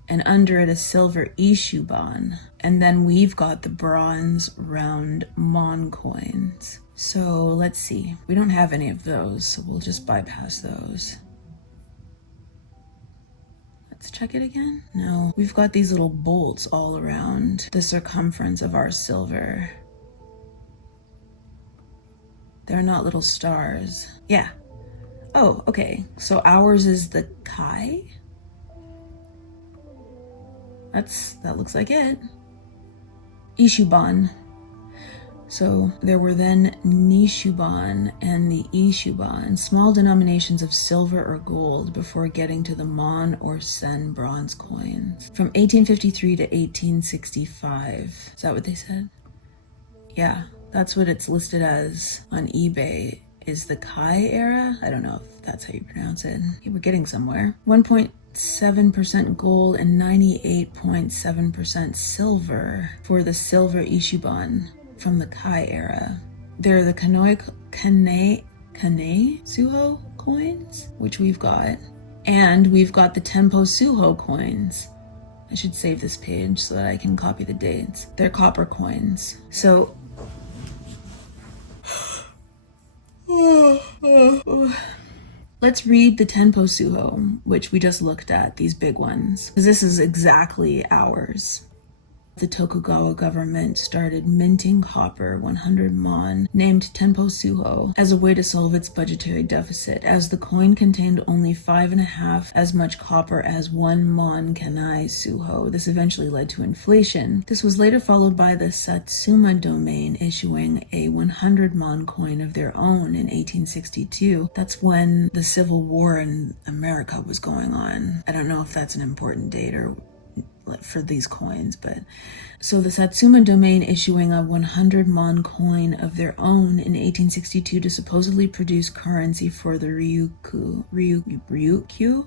and under it a silver ishuban. And then we've got the bronze round mon coins. So let's see, we don't have any of those, so we'll just bypass those. Let's check it again. No, we've got these little bolts all around the circumference of our silver. They're not little stars. Yeah. Oh, okay. So ours is the Kai? That looks like it. Ishuban. So there were then Nishuban and the Ishuban, small denominations of silver or gold before getting to the Mon or Sen bronze coins. From 1853 to 1865. Is that what they said? Yeah, that's what it's listed as on eBay, is the Kai era. I don't know if that's how you pronounce it. Okay, we're getting somewhere. 1.7% gold and 98.7% silver for the silver Ishuban from the Kai era. They're the Kane Suho coins, which we've got. And we've got the Tempo Suho coins. I should save this page so that I can copy the dates. They're copper coins. So, let's read the Tempo Suho, which we just looked at, these big ones, because this is exactly ours. The Tokugawa government started minting copper 100 mon, named Tempo Suho, as a way to solve its budgetary deficit, as the coin contained only 5.5 as much copper as 1 mon kanai Suho. This eventually led to inflation. This was later followed by the Satsuma domain issuing a 100 mon coin of their own in 1862. That's when the Civil War in America was going on. I don't know if that's an important date or for these coins, but so the Satsuma domain issuing a 100 mon coin of their own in 1862 to supposedly produce currency for the Ryukyu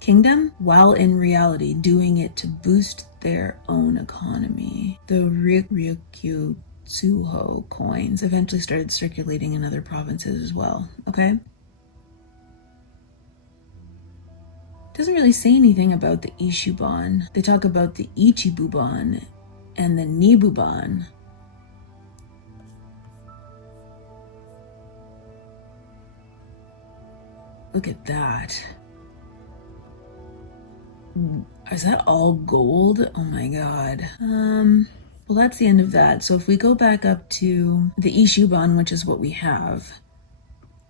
kingdom, while in reality doing it to boost their own economy. The Ryukyu Suho coins eventually started circulating in other provinces as well. Okay. Doesn't really say anything about the Ishuban. They talk about the Ichibuban and the Nibuban. Look at that. Is that all gold? Oh my god. Well, that's the end of that. So if we go back up to the Ishuban, which is what we have,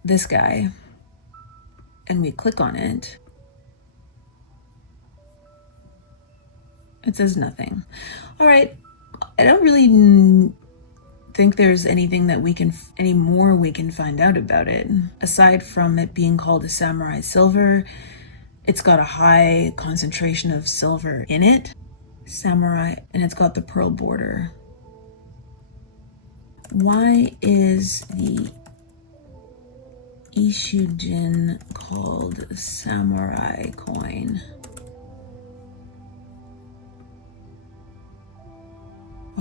this guy, and we click on it, it says nothing. All right, I don't really think there's anything that any more we can find out about it. Aside from it being called a samurai silver, it's got a high concentration of silver in it, samurai, and it's got the pearl border. Why is the Ishujin called samurai coin?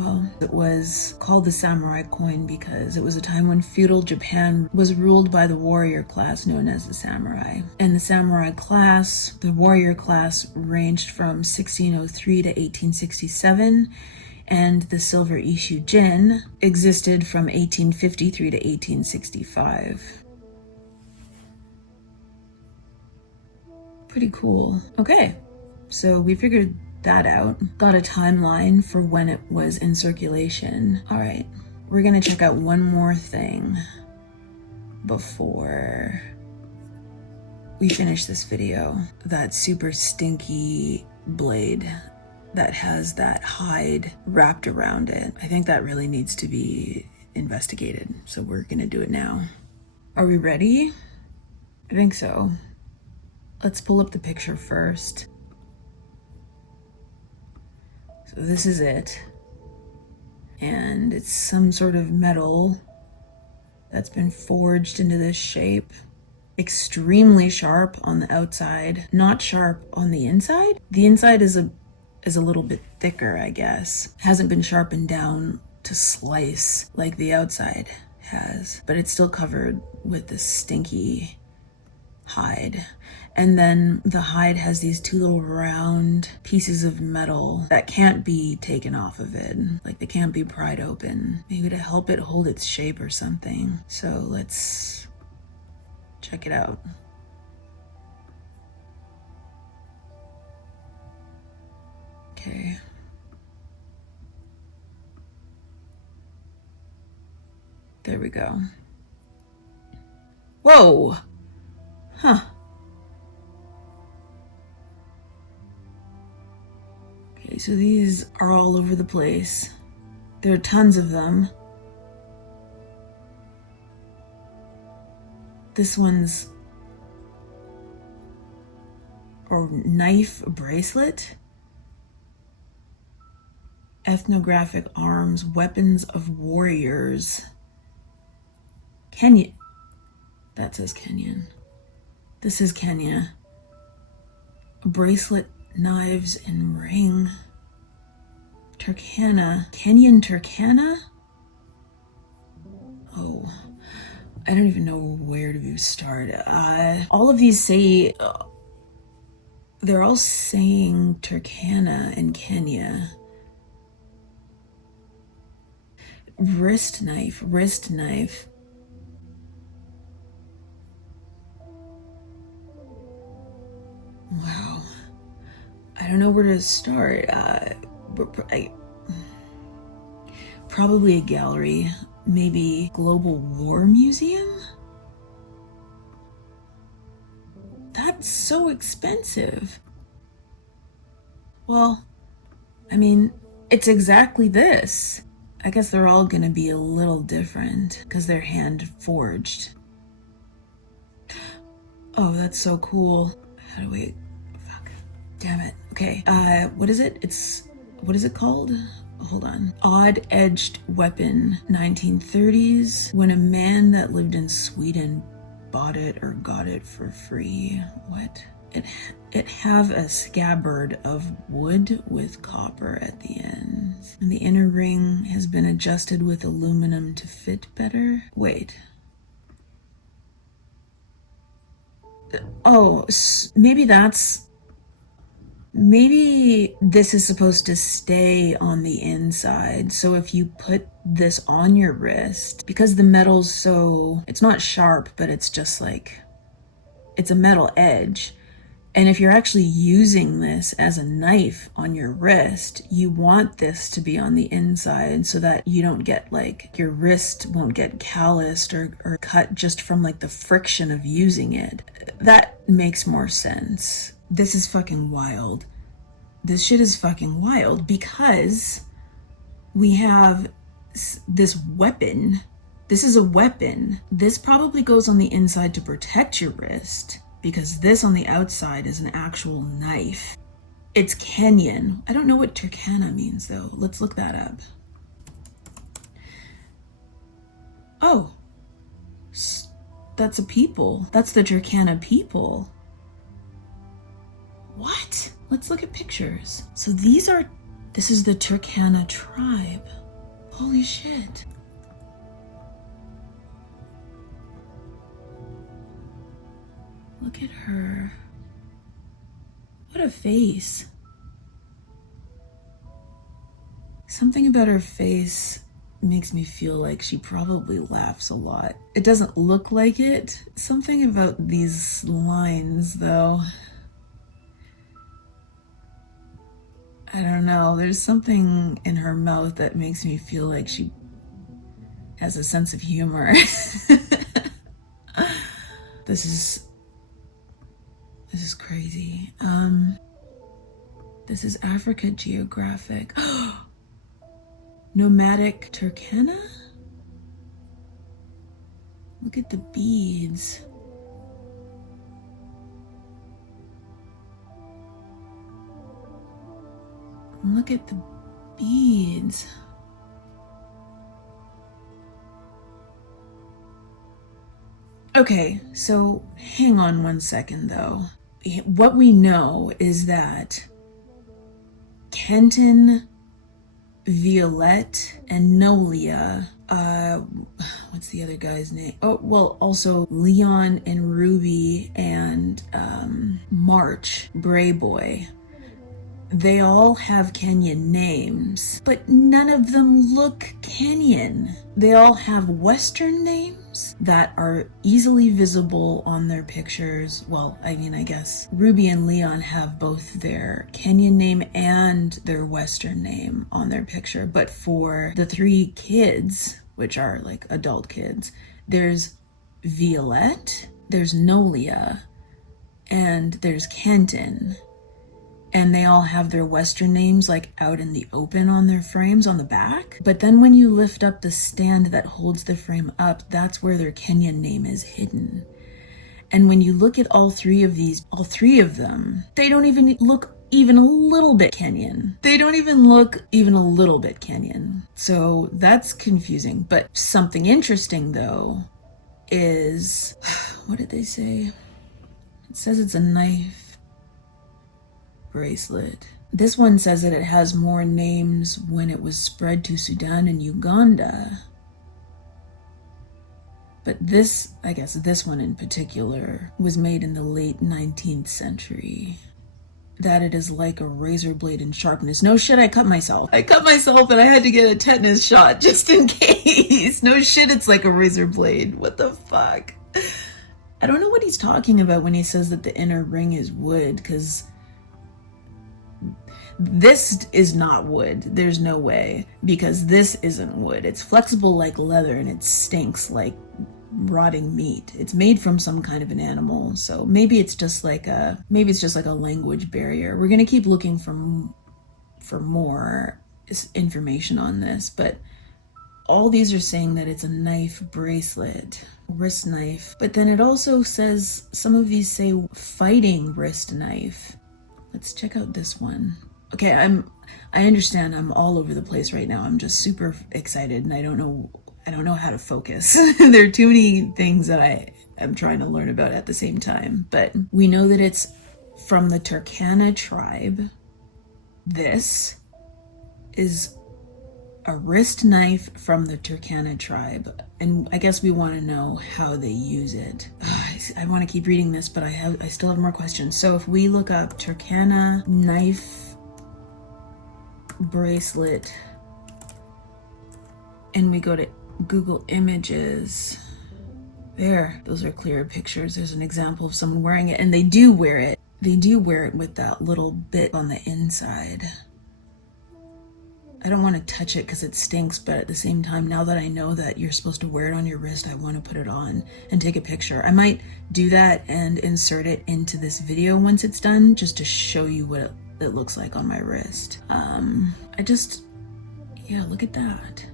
Well, it was called the samurai coin because it was a time when feudal Japan was ruled by the warrior class known as the samurai. And the samurai class, the warrior class, ranged from 1603 to 1867, and the silver issue jin existed from 1853 to 1865. Pretty cool. Okay, so we figured that out. Got a timeline for when it was in circulation. All right, we're gonna check out one more thing before we finish this video. That super stinky blade that has that hide wrapped around it. I think that really needs to be investigated, so we're gonna do it now. Are we ready? I think so. Let's pull up the picture first. So this is it, and it's some sort of metal that's been forged into this shape. Extremely sharp on the outside, not sharp on the inside. The inside is a little bit thicker, I guess. Hasn't been sharpened down to slice like the outside has, but it's still covered with this stinky hide. And then the hide has these two little round pieces of metal that can't be taken off of it. Like they can't be pried open, maybe to help it hold its shape or something. So let's check it out. Okay. There we go. Whoa! Huh. Okay, so these are all over the place. There are tons of them. This one's a knife bracelet. Ethnographic arms, weapons of warriors. Kenya. That says Kenyan. This is Kenya. A bracelet, knives, and ring. Turkana. Kenyan Turkana? Oh, I don't even know where to start. All of these say, they're all saying Turkana and Kenya. Wrist knife, wrist knife. Wow. I don't know where to start. Probably a gallery, maybe Global War Museum? That's so expensive. Well, I mean, it's exactly this. I guess they're all gonna be a little different because they're hand forged. Oh, that's so cool. How do we, fuck, damn it. Okay, what is it? What is it called? Hold on. Odd-edged weapon, 1930s, when a man that lived in Sweden bought it or got it for free. What? It have a scabbard of wood with copper at the end. And the inner ring has been adjusted with aluminum to fit better. Wait. Oh, maybe this is supposed to stay on the inside. So if you put this on your wrist, because the metal's so, it's not sharp, but it's just like, it's a metal edge. And if you're actually using this as a knife on your wrist, you want this to be on the inside so that you don't get like, your wrist won't get calloused or cut just from like the friction of using it. That makes more sense. This is fucking wild. This shit is fucking wild because we have this weapon. This is a weapon. This probably goes on the inside to protect your wrist, because this on the outside is an actual knife. It's Kenyan. I don't know what Turkana means though. Let's look that up. Oh, that's a people. That's the Turkana people. What? Let's look at pictures. So these are This is the Turkana tribe. Holy shit. Look at her. What a face. Something about her face makes me feel like she probably laughs a lot. It doesn't look like it. Something about these lines, though. I don't know. There's something in her mouth that makes me feel like she has a sense of humor. This is crazy. This is Africa Geographic. Nomadic Turkana? Look at the beads. Look at the beads. Okay, so hang on one second though. What we know is that Kenton, Violette, and Nolia, what's the other guy's name? Oh, well, also Leon and Ruby and March, Bray Boy. They all have Kenyan names, but none of them look Kenyan. They all have Western names that are easily visible on their pictures. Well, I mean, I guess Ruby and Leon have both their Kenyan name and their Western name on their picture. But for the three kids, which are like adult kids, there's Violette, there's Nolia, and there's Kenton. And they all have their Western names like out in the open on their frames on the back. But then when you lift up the stand that holds the frame up, that's where their Kenyan name is hidden. And when you look at all three of them, they don't even look even a little bit Kenyan. They don't even look even a little bit Kenyan. So that's confusing. But something interesting though is, what did they say? It says it's a knife bracelet. This one says that it has more names when it was spread to Sudan and Uganda. But this, I guess this one in particular, was made in the late 19th century. That it is like a razor blade in sharpness. No shit, I cut myself. And I had to get a tetanus shot just in case. No shit, it's like a razor blade. What the fuck? I don't know what he's talking about when he says that the inner ring is wood, because this is not wood. There's no way, because this isn't wood. It's flexible like leather and it stinks like rotting meat. It's made from some kind of an animal, so maybe it's just like a language barrier. We're gonna keep looking for more information on this, but all these are saying that it's a knife bracelet, wrist knife. But then it also says, some of these say fighting wrist knife. Let's check out this one. Okay, I understand I'm all over the place right now. I'm just super excited and I don't know how to focus. There are too many things that I am trying to learn about at the same time. But we know that it's from the Turkana tribe. This is a wrist knife from the Turkana tribe. And I guess we want to know how they use it. I want to keep reading this, but I still have more questions. So if we look up Turkana knife bracelet and we go to Google Images, there, those are clearer pictures. There's an example of someone wearing it, and they do wear it. They do wear it with that little bit on the inside. I don't want to touch it because it stinks, but at the same time, now that I know that you're supposed to wear it on your wrist, I want to put it on and take a picture. I might do that and insert it into this video once it's done, just to show you what it looks like on my wrist. Yeah, look at that.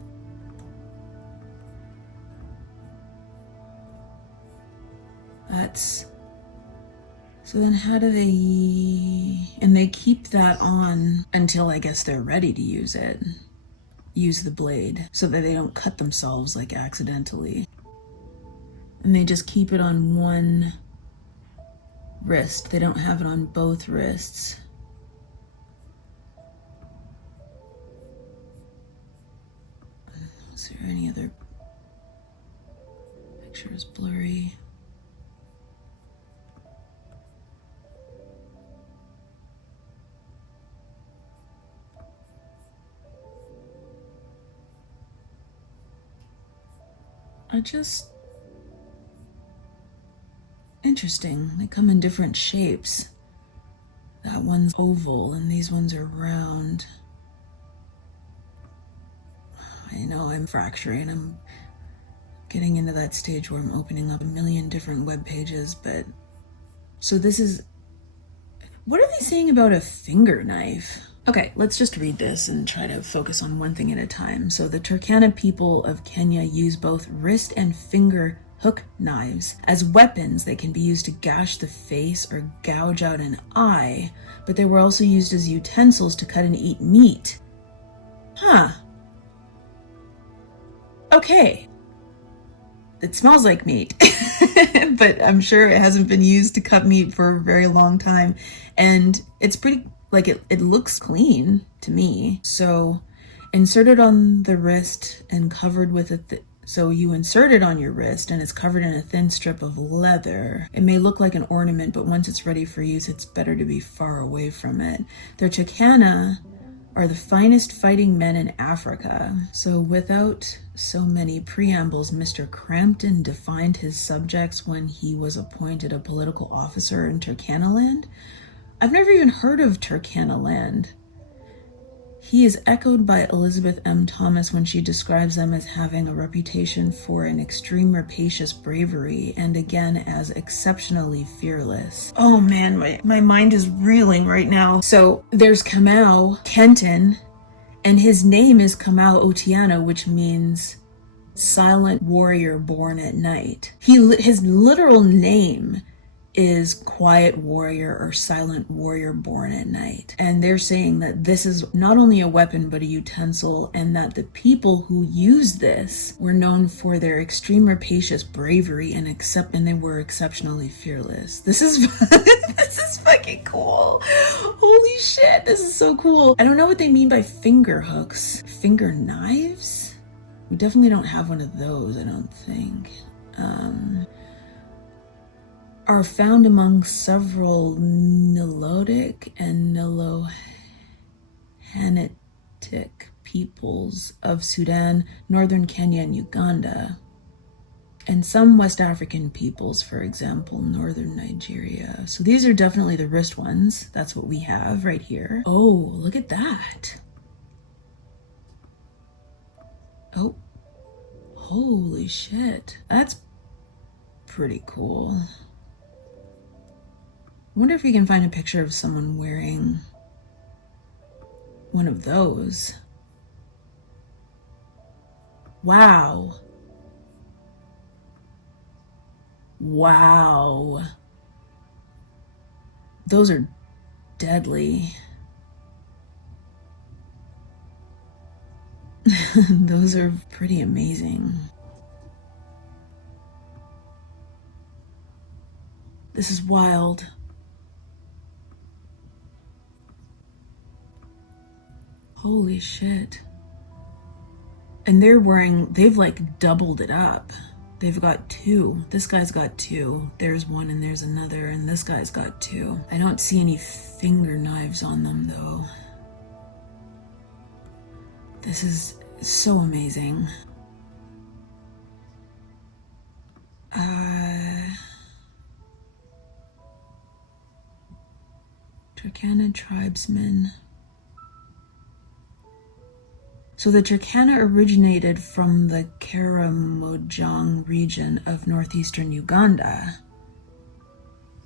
So then how do and they keep that on until I guess they're ready to use the blade, so that they don't cut themselves like accidentally. And they just keep it on one wrist. They don't have it on both wrists. Is there any other pictures blurry? Just interesting. They come in different shapes. That one's oval and these ones are round. I know I'm fracturing. I'm getting into that stage where I'm opening up a million different web pages, but so this is, what are they saying about a finger knife? Okay, let's just read this and try to focus on one thing at a time. So the Turkana people of Kenya use both wrist and finger hook knives. As weapons, they can be used to gash the face or gouge out an eye, but they were also used as utensils to cut and eat meat. Huh. Okay. It smells like meat, but I'm sure it hasn't been used to cut meat for a very long time. And it's pretty, like it looks clean to me. So inserted on the wrist and covered with so you insert it on your wrist and it's covered in a thin strip of leather. It may look like an ornament, but once it's ready for use, it's better to be far away from it. Their Turkana are the finest fighting men in Africa. So without so many preambles, Mr. Crampton defined his subjects when he was appointed a political officer in Turkanaland. I've never even heard of Turkanaland. He is echoed by Elizabeth M. Thomas when she describes them as having a reputation for an extreme rapacious bravery and again as exceptionally fearless. Oh man, my mind is reeling right now. So there's Kamau Kenton, and his name is Kamau Otieno, which means silent warrior born at night. His literal name is quiet warrior or silent warrior born at night. And they're saying that this is not only a weapon but a utensil, and that the people who use this were known for their extreme rapacious bravery and they were exceptionally fearless. This is this is fucking cool. Holy shit, this is so cool. I don't know what they mean by finger hooks. Finger knives? We definitely don't have one of those, I don't think. Are found among several Nilotic and Hnilitic peoples of Sudan, northern Kenya, and Uganda, and some West African peoples, for example, northern Nigeria. So these are definitely the wrist ones. That's what we have right here. Oh, look at that. Oh, holy shit. That's pretty cool. I wonder if we can find a picture of someone wearing one of those. Wow. Wow. Those are deadly. Those are pretty amazing. This is wild. Holy shit. And they've like doubled it up. They've got two. This guy's got two. There's one and there's another, and this guy's got two. I don't see any finger knives on them though. This is so amazing. Turkana tribesmen. So the Turkana originated from the 𝘬𝕟 region of northeastern Uganda.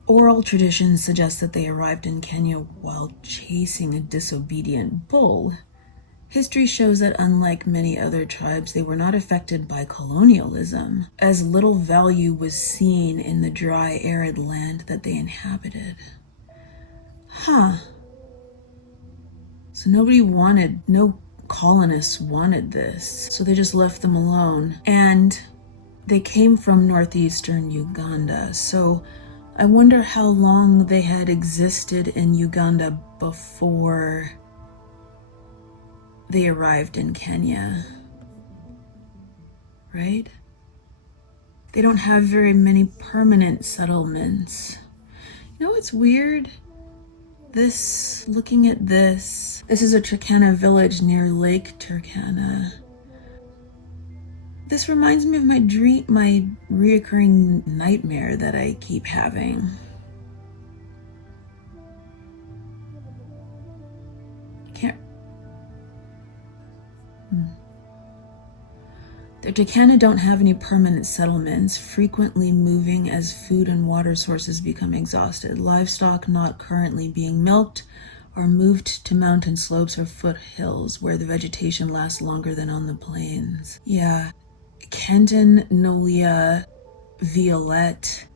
Oral traditions suggest that they arrived in Kenya while chasing a disobedient bull. History shows that unlike many other tribes, they were not affected by colonialism, as little value was seen in the dry, arid land that they inhabited. Huh. So no colonists wanted this, so they just left them alone. And they came from northeastern Uganda, so I wonder how long they had existed in Uganda before they arrived in Kenya. right? They don't have very many permanent settlements. You know what's weird? Looking at this is a Turkana village near Lake Turkana. This reminds me of my reoccurring nightmare that I keep having. The Turkana don't have any permanent settlements, frequently moving as food and water sources become exhausted. Livestock not currently being milked are moved to mountain slopes or foothills where the vegetation lasts longer than on the plains. Yeah, Kenton, Nolia, Violette,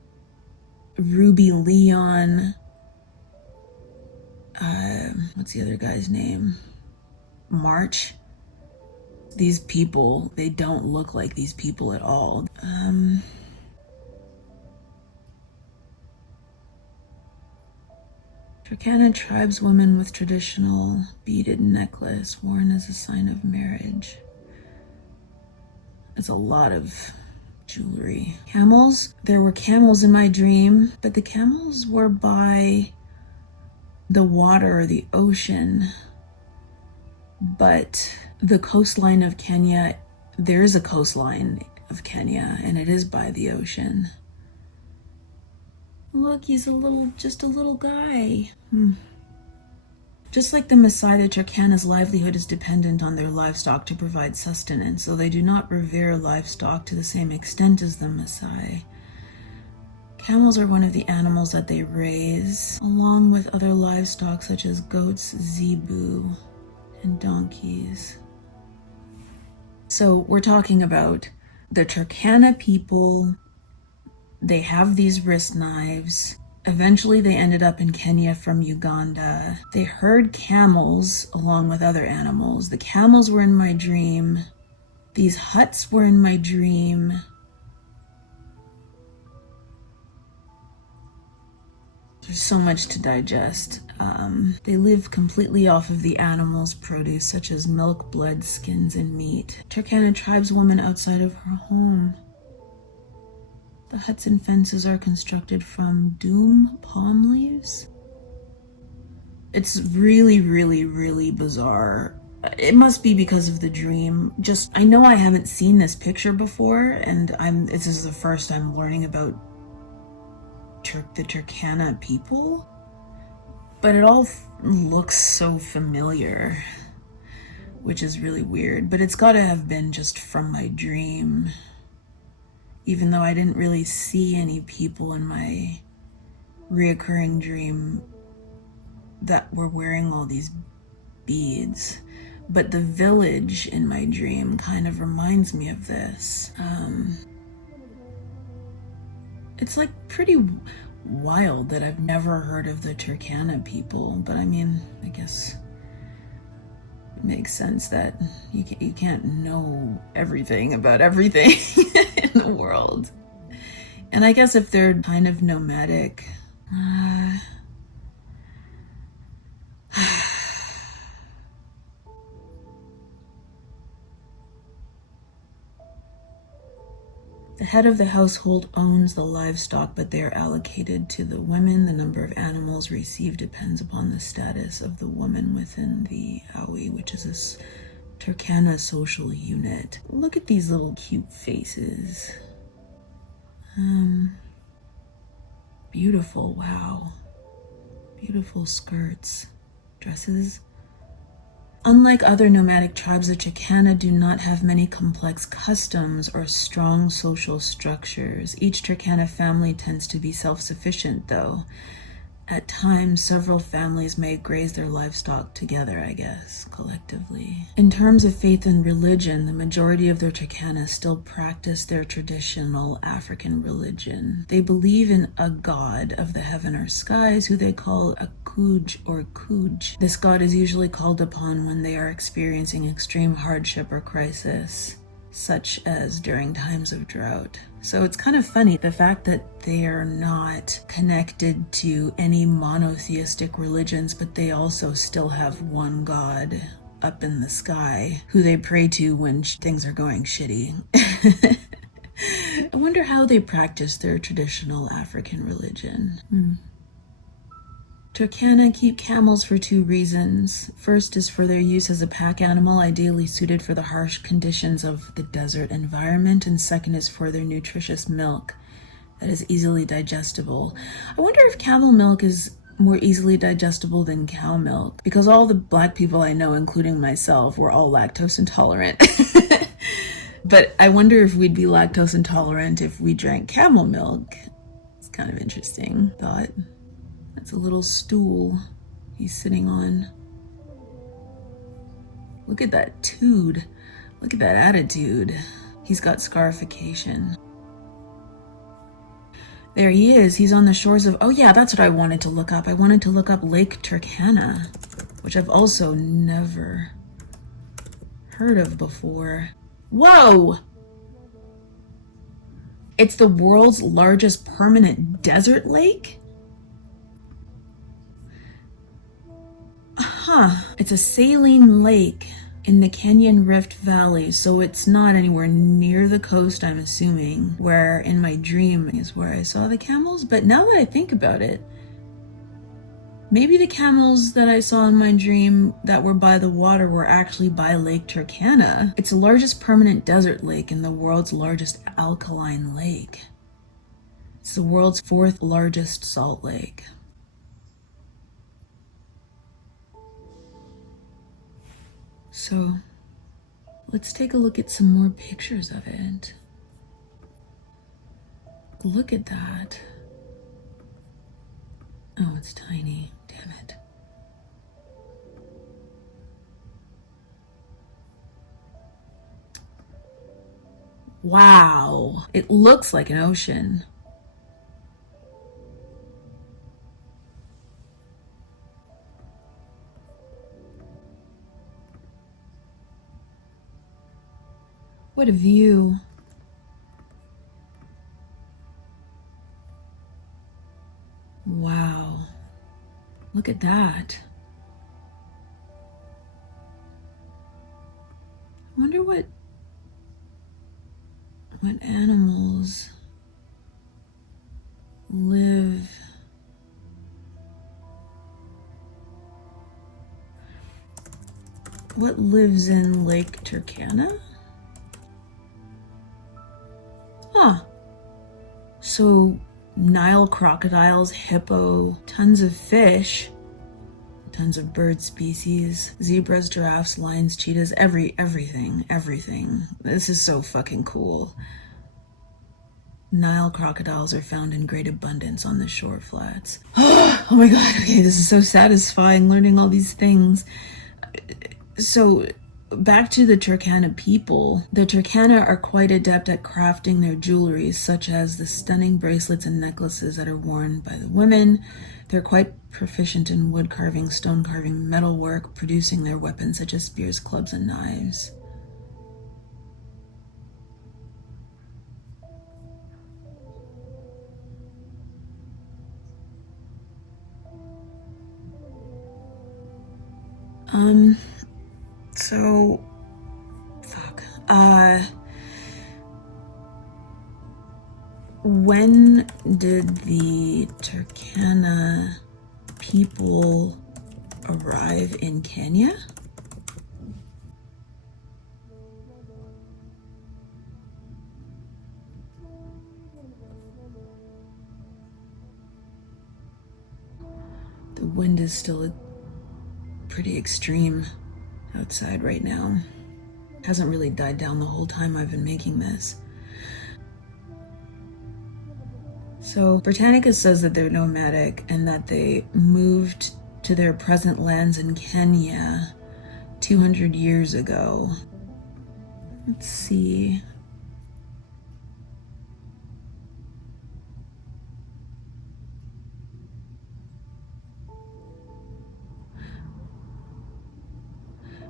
Ruby Leon, what's the other guy's name? March. These people, they don't look like these people at all. Turkana tribeswomen with traditional beaded necklace worn as a sign of marriage. It's a lot of jewelry. Camels, there were camels in my dream, but the camels were by the water or the ocean. But the coastline of Kenya, there is a coastline of Kenya, and it is by the ocean. Look, he's just a little guy. Just like the Maasai, the Turkana's livelihood is dependent on their livestock to provide sustenance, so they do not revere livestock to the same extent as the Maasai. Camels are one of the animals that they raise, along with other livestock such as goats, zebu, and donkeys. So we're talking about the Turkana people. They have these wrist knives. Eventually they ended up in Kenya from Uganda. They herd camels along with other animals. The camels were in my dream. These huts were in my dream. There's so much to digest. They live completely off of the animals' produce, such as milk, blood, skins, and meat. Turkana tribeswoman outside of her home. The huts and fences are constructed from doom palm leaves. It's really, really, really bizarre. It must be because of the dream. I know I haven't seen this picture before, and this is the first I'm learning about the Turkana people, but it all looks so familiar, which is really weird. But it's got to have been just from my dream, even though I didn't really see any people in my reoccurring dream that were wearing all these beads. But the village in my dream kind of reminds me of this. It's like pretty wild that I've never heard of the Turkana people, but I mean, I guess it makes sense that you can't know everything about everything in the world. And I guess if they're kind of nomadic, the head of the household owns the livestock, but they are allocated to the women. The number of animals received depends upon the status of the woman within the 𝘬𝘕, which is a Turkana social unit. Look at these little cute faces. Beautiful, wow. Beautiful skirts, dresses. Unlike other nomadic tribes, the Turkana do not have many complex customs or strong social structures. Each Turkana family tends to be self-sufficient, though. At times, several families may graze their livestock together, I guess, collectively. In terms of faith and religion, the majority of their Turkana still practice their traditional African religion. They believe in a god of the heaven or skies, who they call Akuj or Kuj. This god is usually called upon when they are experiencing extreme hardship or crisis, such as during times of drought. So it's kind of funny, the fact that they are not connected to any monotheistic religions, but they also still have one god up in the sky who they pray to when things are going shitty. I wonder how they practice their traditional African religion. Turkana keep camels for 2 reasons. First is for their use as a pack animal, ideally suited for the harsh conditions of the desert environment, and second is for their nutritious milk that is easily digestible. I wonder if camel milk is more easily digestible than cow milk, because all the Black people I know, including myself, were all lactose intolerant. But I wonder if we'd be lactose intolerant if we drank camel milk. It's kind of interesting thought. That's a little stool he's sitting on. Look at that tude. Look at that attitude. He's got scarification. There he is. He's on the shores of... Oh yeah, that's what I wanted to look up. I wanted to look up Lake Turkana, which I've also never heard of before. Whoa! It's the world's largest permanent desert lake? It's a saline lake in the Kenyan Rift Valley, so it's not anywhere near the coast, I'm assuming, where in my dream is where I saw the camels. But now that I think about it, maybe the camels that I saw in my dream that were by the water were actually by Lake Turkana. It's the largest permanent desert lake and the world's largest alkaline lake. It's the world's 4th largest salt lake. So let's take a look at some more pictures of it. Look at that. Oh, it's tiny. Damn it. Wow. It looks like an ocean. What a view. Wow. Look at that. I wonder what animals live. What lives in Lake Turkana? So Nile crocodiles, hippo, tons of fish, tons of bird species, zebras, giraffes, lions, cheetahs, everything. This is so fucking cool. Nile crocodiles are found in great abundance on the shore flats. Oh my god, okay, this is so satisfying learning all these things. So back to the Turkana people. The Turkana are quite adept at crafting their jewelry, such as the stunning bracelets and necklaces that are worn by the women. They're quite proficient in wood carving, stone carving, metalwork, producing their weapons such as spears, clubs, and knives. So, fuck. When did the Turkana people arrive in Kenya? The wind is still pretty extreme outside right now. It hasn't really died down the whole time I've been making this. So Britannica says that they're nomadic and that they moved to their present lands in Kenya 200 years ago. Let's see.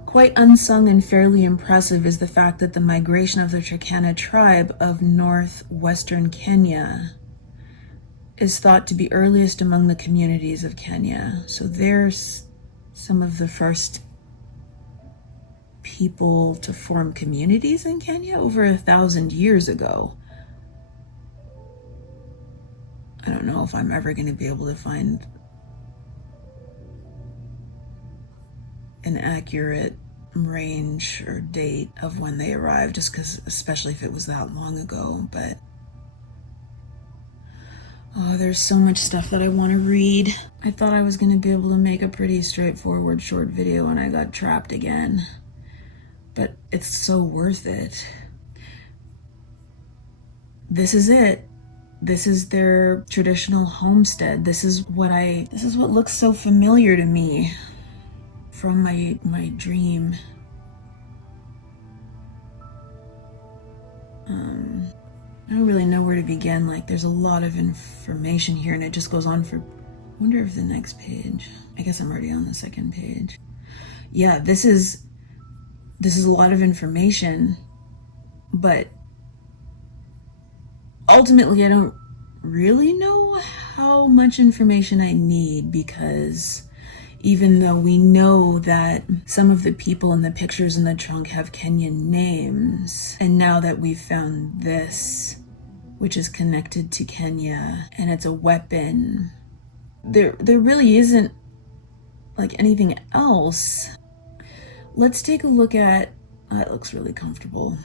Quite unsung and fairly impressive is the fact that the migration of the Turkana tribe of northwestern Kenya is thought to be earliest among the communities of Kenya. So there's some of the first people to form communities in Kenya over 1,000 years ago. I don't know if I'm ever going to be able to find an accurate range or date of when they arrived, just because, especially if it was that long ago, but oh, there's so much stuff that I want to read. I thought I was going to be able to make a pretty straightforward short video and I got trapped again, but it's so worth it. This is it. This is their traditional homestead. This is what looks so familiar to me from my dream. I don't really know where to begin. Like, there's a lot of information here and it just goes on for, I wonder if the next page, I guess I'm already on the second page. Yeah, this is a lot of information, but ultimately I don't really know how much information I need, because even though we know that some of the people in the pictures in the trunk have Kenyan names, and now that we've found this, which is connected to Kenya, and it's a weapon, there really isn't like anything else. Let's take a look at, it looks really comfortable.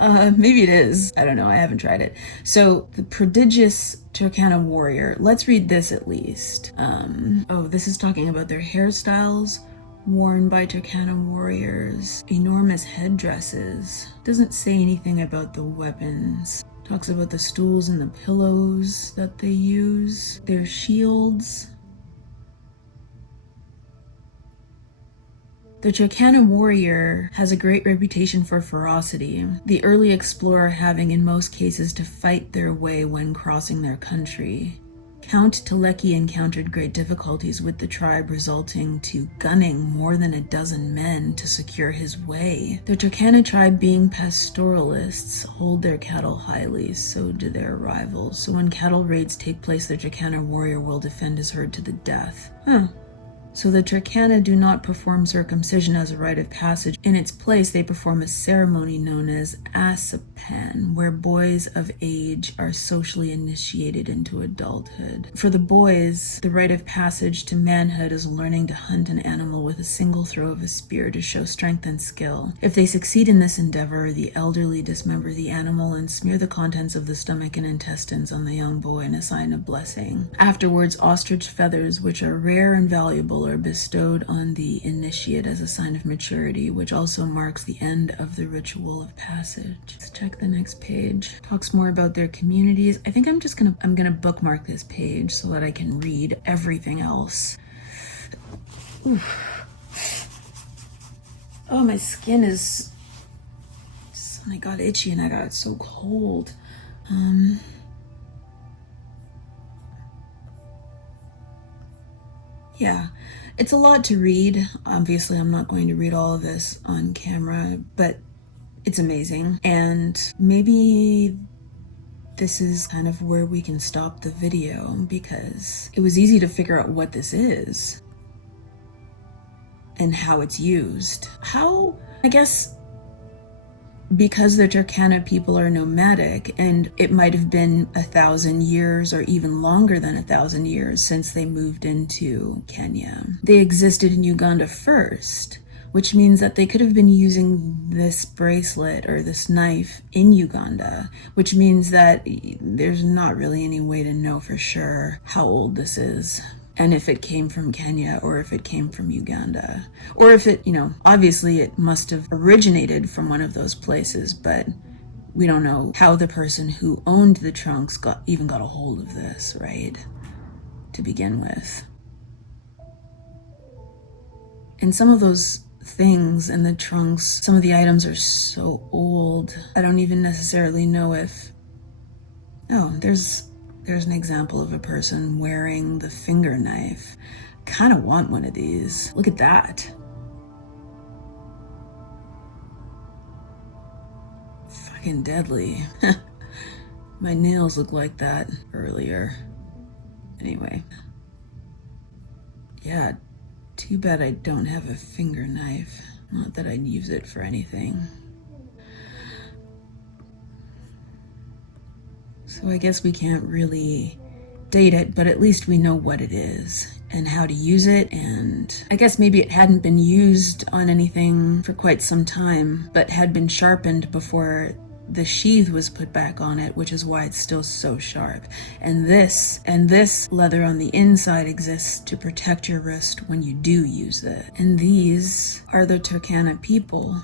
Maybe it is. I don't know. I haven't tried it. So the prodigious Turkana warrior. Let's read this at least. Oh, this is talking about their hairstyles worn by Turkana warriors. Enormous headdresses. Doesn't say anything about the weapons. Talks about the stools and the pillows that they use. Their shields. The Turkana warrior has a great reputation for ferocity, the early explorer having in most cases to fight their way when crossing their country. Count Ṱēleki encountered great difficulties with the tribe, resulting to gunning more than a dozen men to secure his way. The Turkana tribe, being pastoralists, hold their cattle highly, so do their rivals. So when cattle raids take place, the Turkana warrior will defend his herd to the death. So the Turkana do not perform circumcision as a rite of passage. In its place, they perform a ceremony known as Ascent, where boys of age are socially initiated into adulthood. For the boys, the rite of passage to manhood is learning to hunt an animal with a single throw of a spear to show strength and skill. If they succeed in this endeavor, the elderly dismember the animal and smear the contents of the stomach and intestines on the young boy in a sign of blessing. Afterwards, ostrich feathers, which are rare and valuable, are bestowed on the initiate as a sign of maturity, which also marks the end of the ritual of passage. Let's check the next page. Talks more about their communities. I think I'm gonna bookmark this page so that I can read everything else. Oof. Oh, my skin is, I got itchy and I got so cold. Yeah, it's a lot to read. Obviously, I'm not going to read all of this on camera, but it's amazing. And maybe this is kind of where we can stop the video, because it was easy to figure out what this is and how it's used. I guess because the Turkana people are nomadic, and it might have been 1,000 years or even longer than 1,000 years since they moved into Kenya. They existed in Uganda first, which means that they could have been using this bracelet or this knife in Uganda, which means that there's not really any way to know for sure how old this is, and if it came from Kenya or if it came from Uganda, or if it, obviously it must have originated from one of those places, but we don't know how the person who owned the trunks got a hold of this, right, to begin with. And some of those things in the trunks, some of the items are so old, I don't even necessarily know if, there's an example of a person wearing the finger knife. Kind of want one of these. Look at that. Fucking deadly. My nails looked like that earlier. Anyway. Yeah, too bad I don't have a finger knife. Not that I'd use it for anything. So I guess we can't really date it, but at least we know what it is and how to use it. And I guess maybe it hadn't been used on anything for quite some time, but had been sharpened before the sheath was put back on it, which is why it's still so sharp. And this leather on the inside exists to protect your wrist when you do use it. And these are the Turkana people.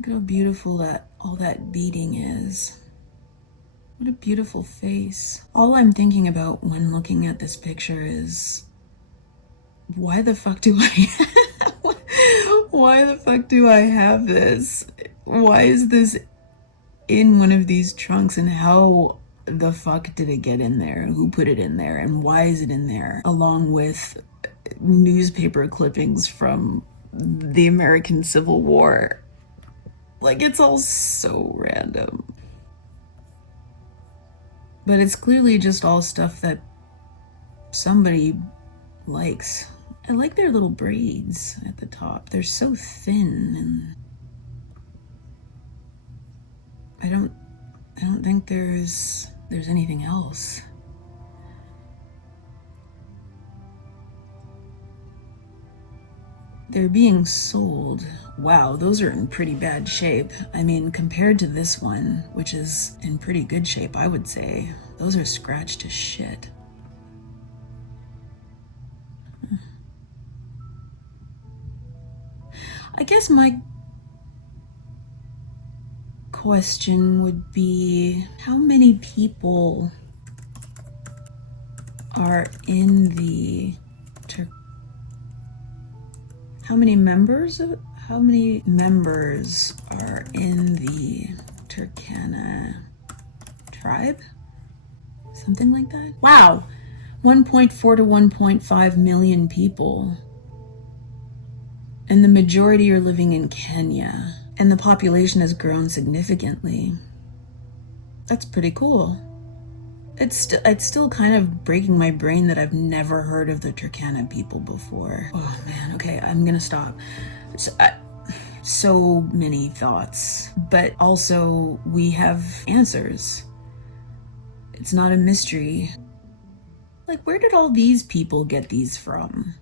Look how beautiful that all that beading is. What a beautiful face. All I'm thinking about when looking at this picture is, why the fuck do why the fuck do I have this? Why is this in one of these trunks, and how the fuck did it get in there? Who put it in there, and why is it in there? Along with newspaper clippings from the American Civil War. Like, it's all so random. But it's clearly just all stuff that somebody likes. I like their little braids at the top. They're so thin, and I don't think there's anything else. They're being sold. Wow, those are in pretty bad shape. I mean, compared to this one, which is in pretty good shape, I would say. Those are scratched to shit. I guess my question would be, how many people are in the how many members are in the Turkana tribe? Something like that? Wow, 1.4 to 1.5 million people. And the majority are living in Kenya. And the population has grown significantly. That's pretty cool. It's still kind of breaking my brain that I've never heard of the Turkana people before. Oh man, okay, I'm gonna stop. So many thoughts, but also we have answers. It's not a mystery. Like, where did all these people get these from?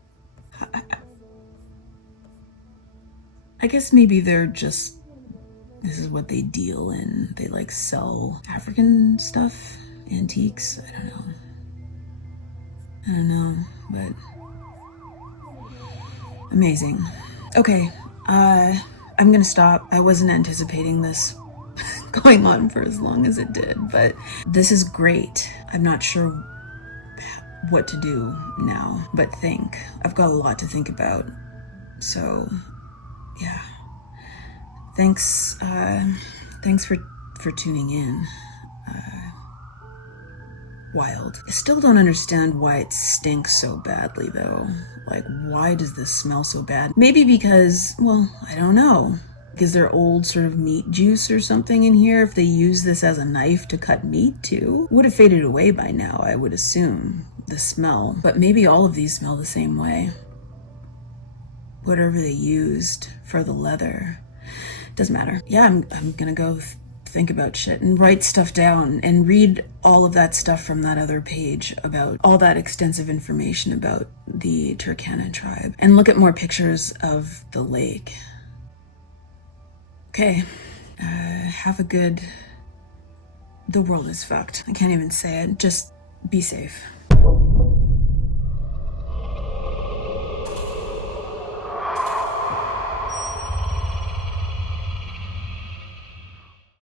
I guess maybe they're just, this is what they deal in. They like sell African stuff, antiques. I don't know, but amazing. Okay, I'm gonna stop. I wasn't anticipating this going on for as long as it did, but this is great. I'm not sure what to do now, but think. I've got a lot to think about. So yeah, thanks for tuning in. Wild. I still don't understand why it stinks so badly though. Like, why does this smell so bad? Maybe because, well, I don't know. Is there old sort of meat juice or something in here? If they use this as a knife to cut meat too? Would have faded away by now, I would assume, the smell. But maybe all of these smell the same way. Whatever they used for the leather. Doesn't matter. Yeah, I'm gonna go think about shit and write stuff down and read all of that stuff from that other page about all that extensive information about the Turkana tribe and look at more pictures of the lake. Okay, have a good... The world is fucked. I can't even say it. Just be safe.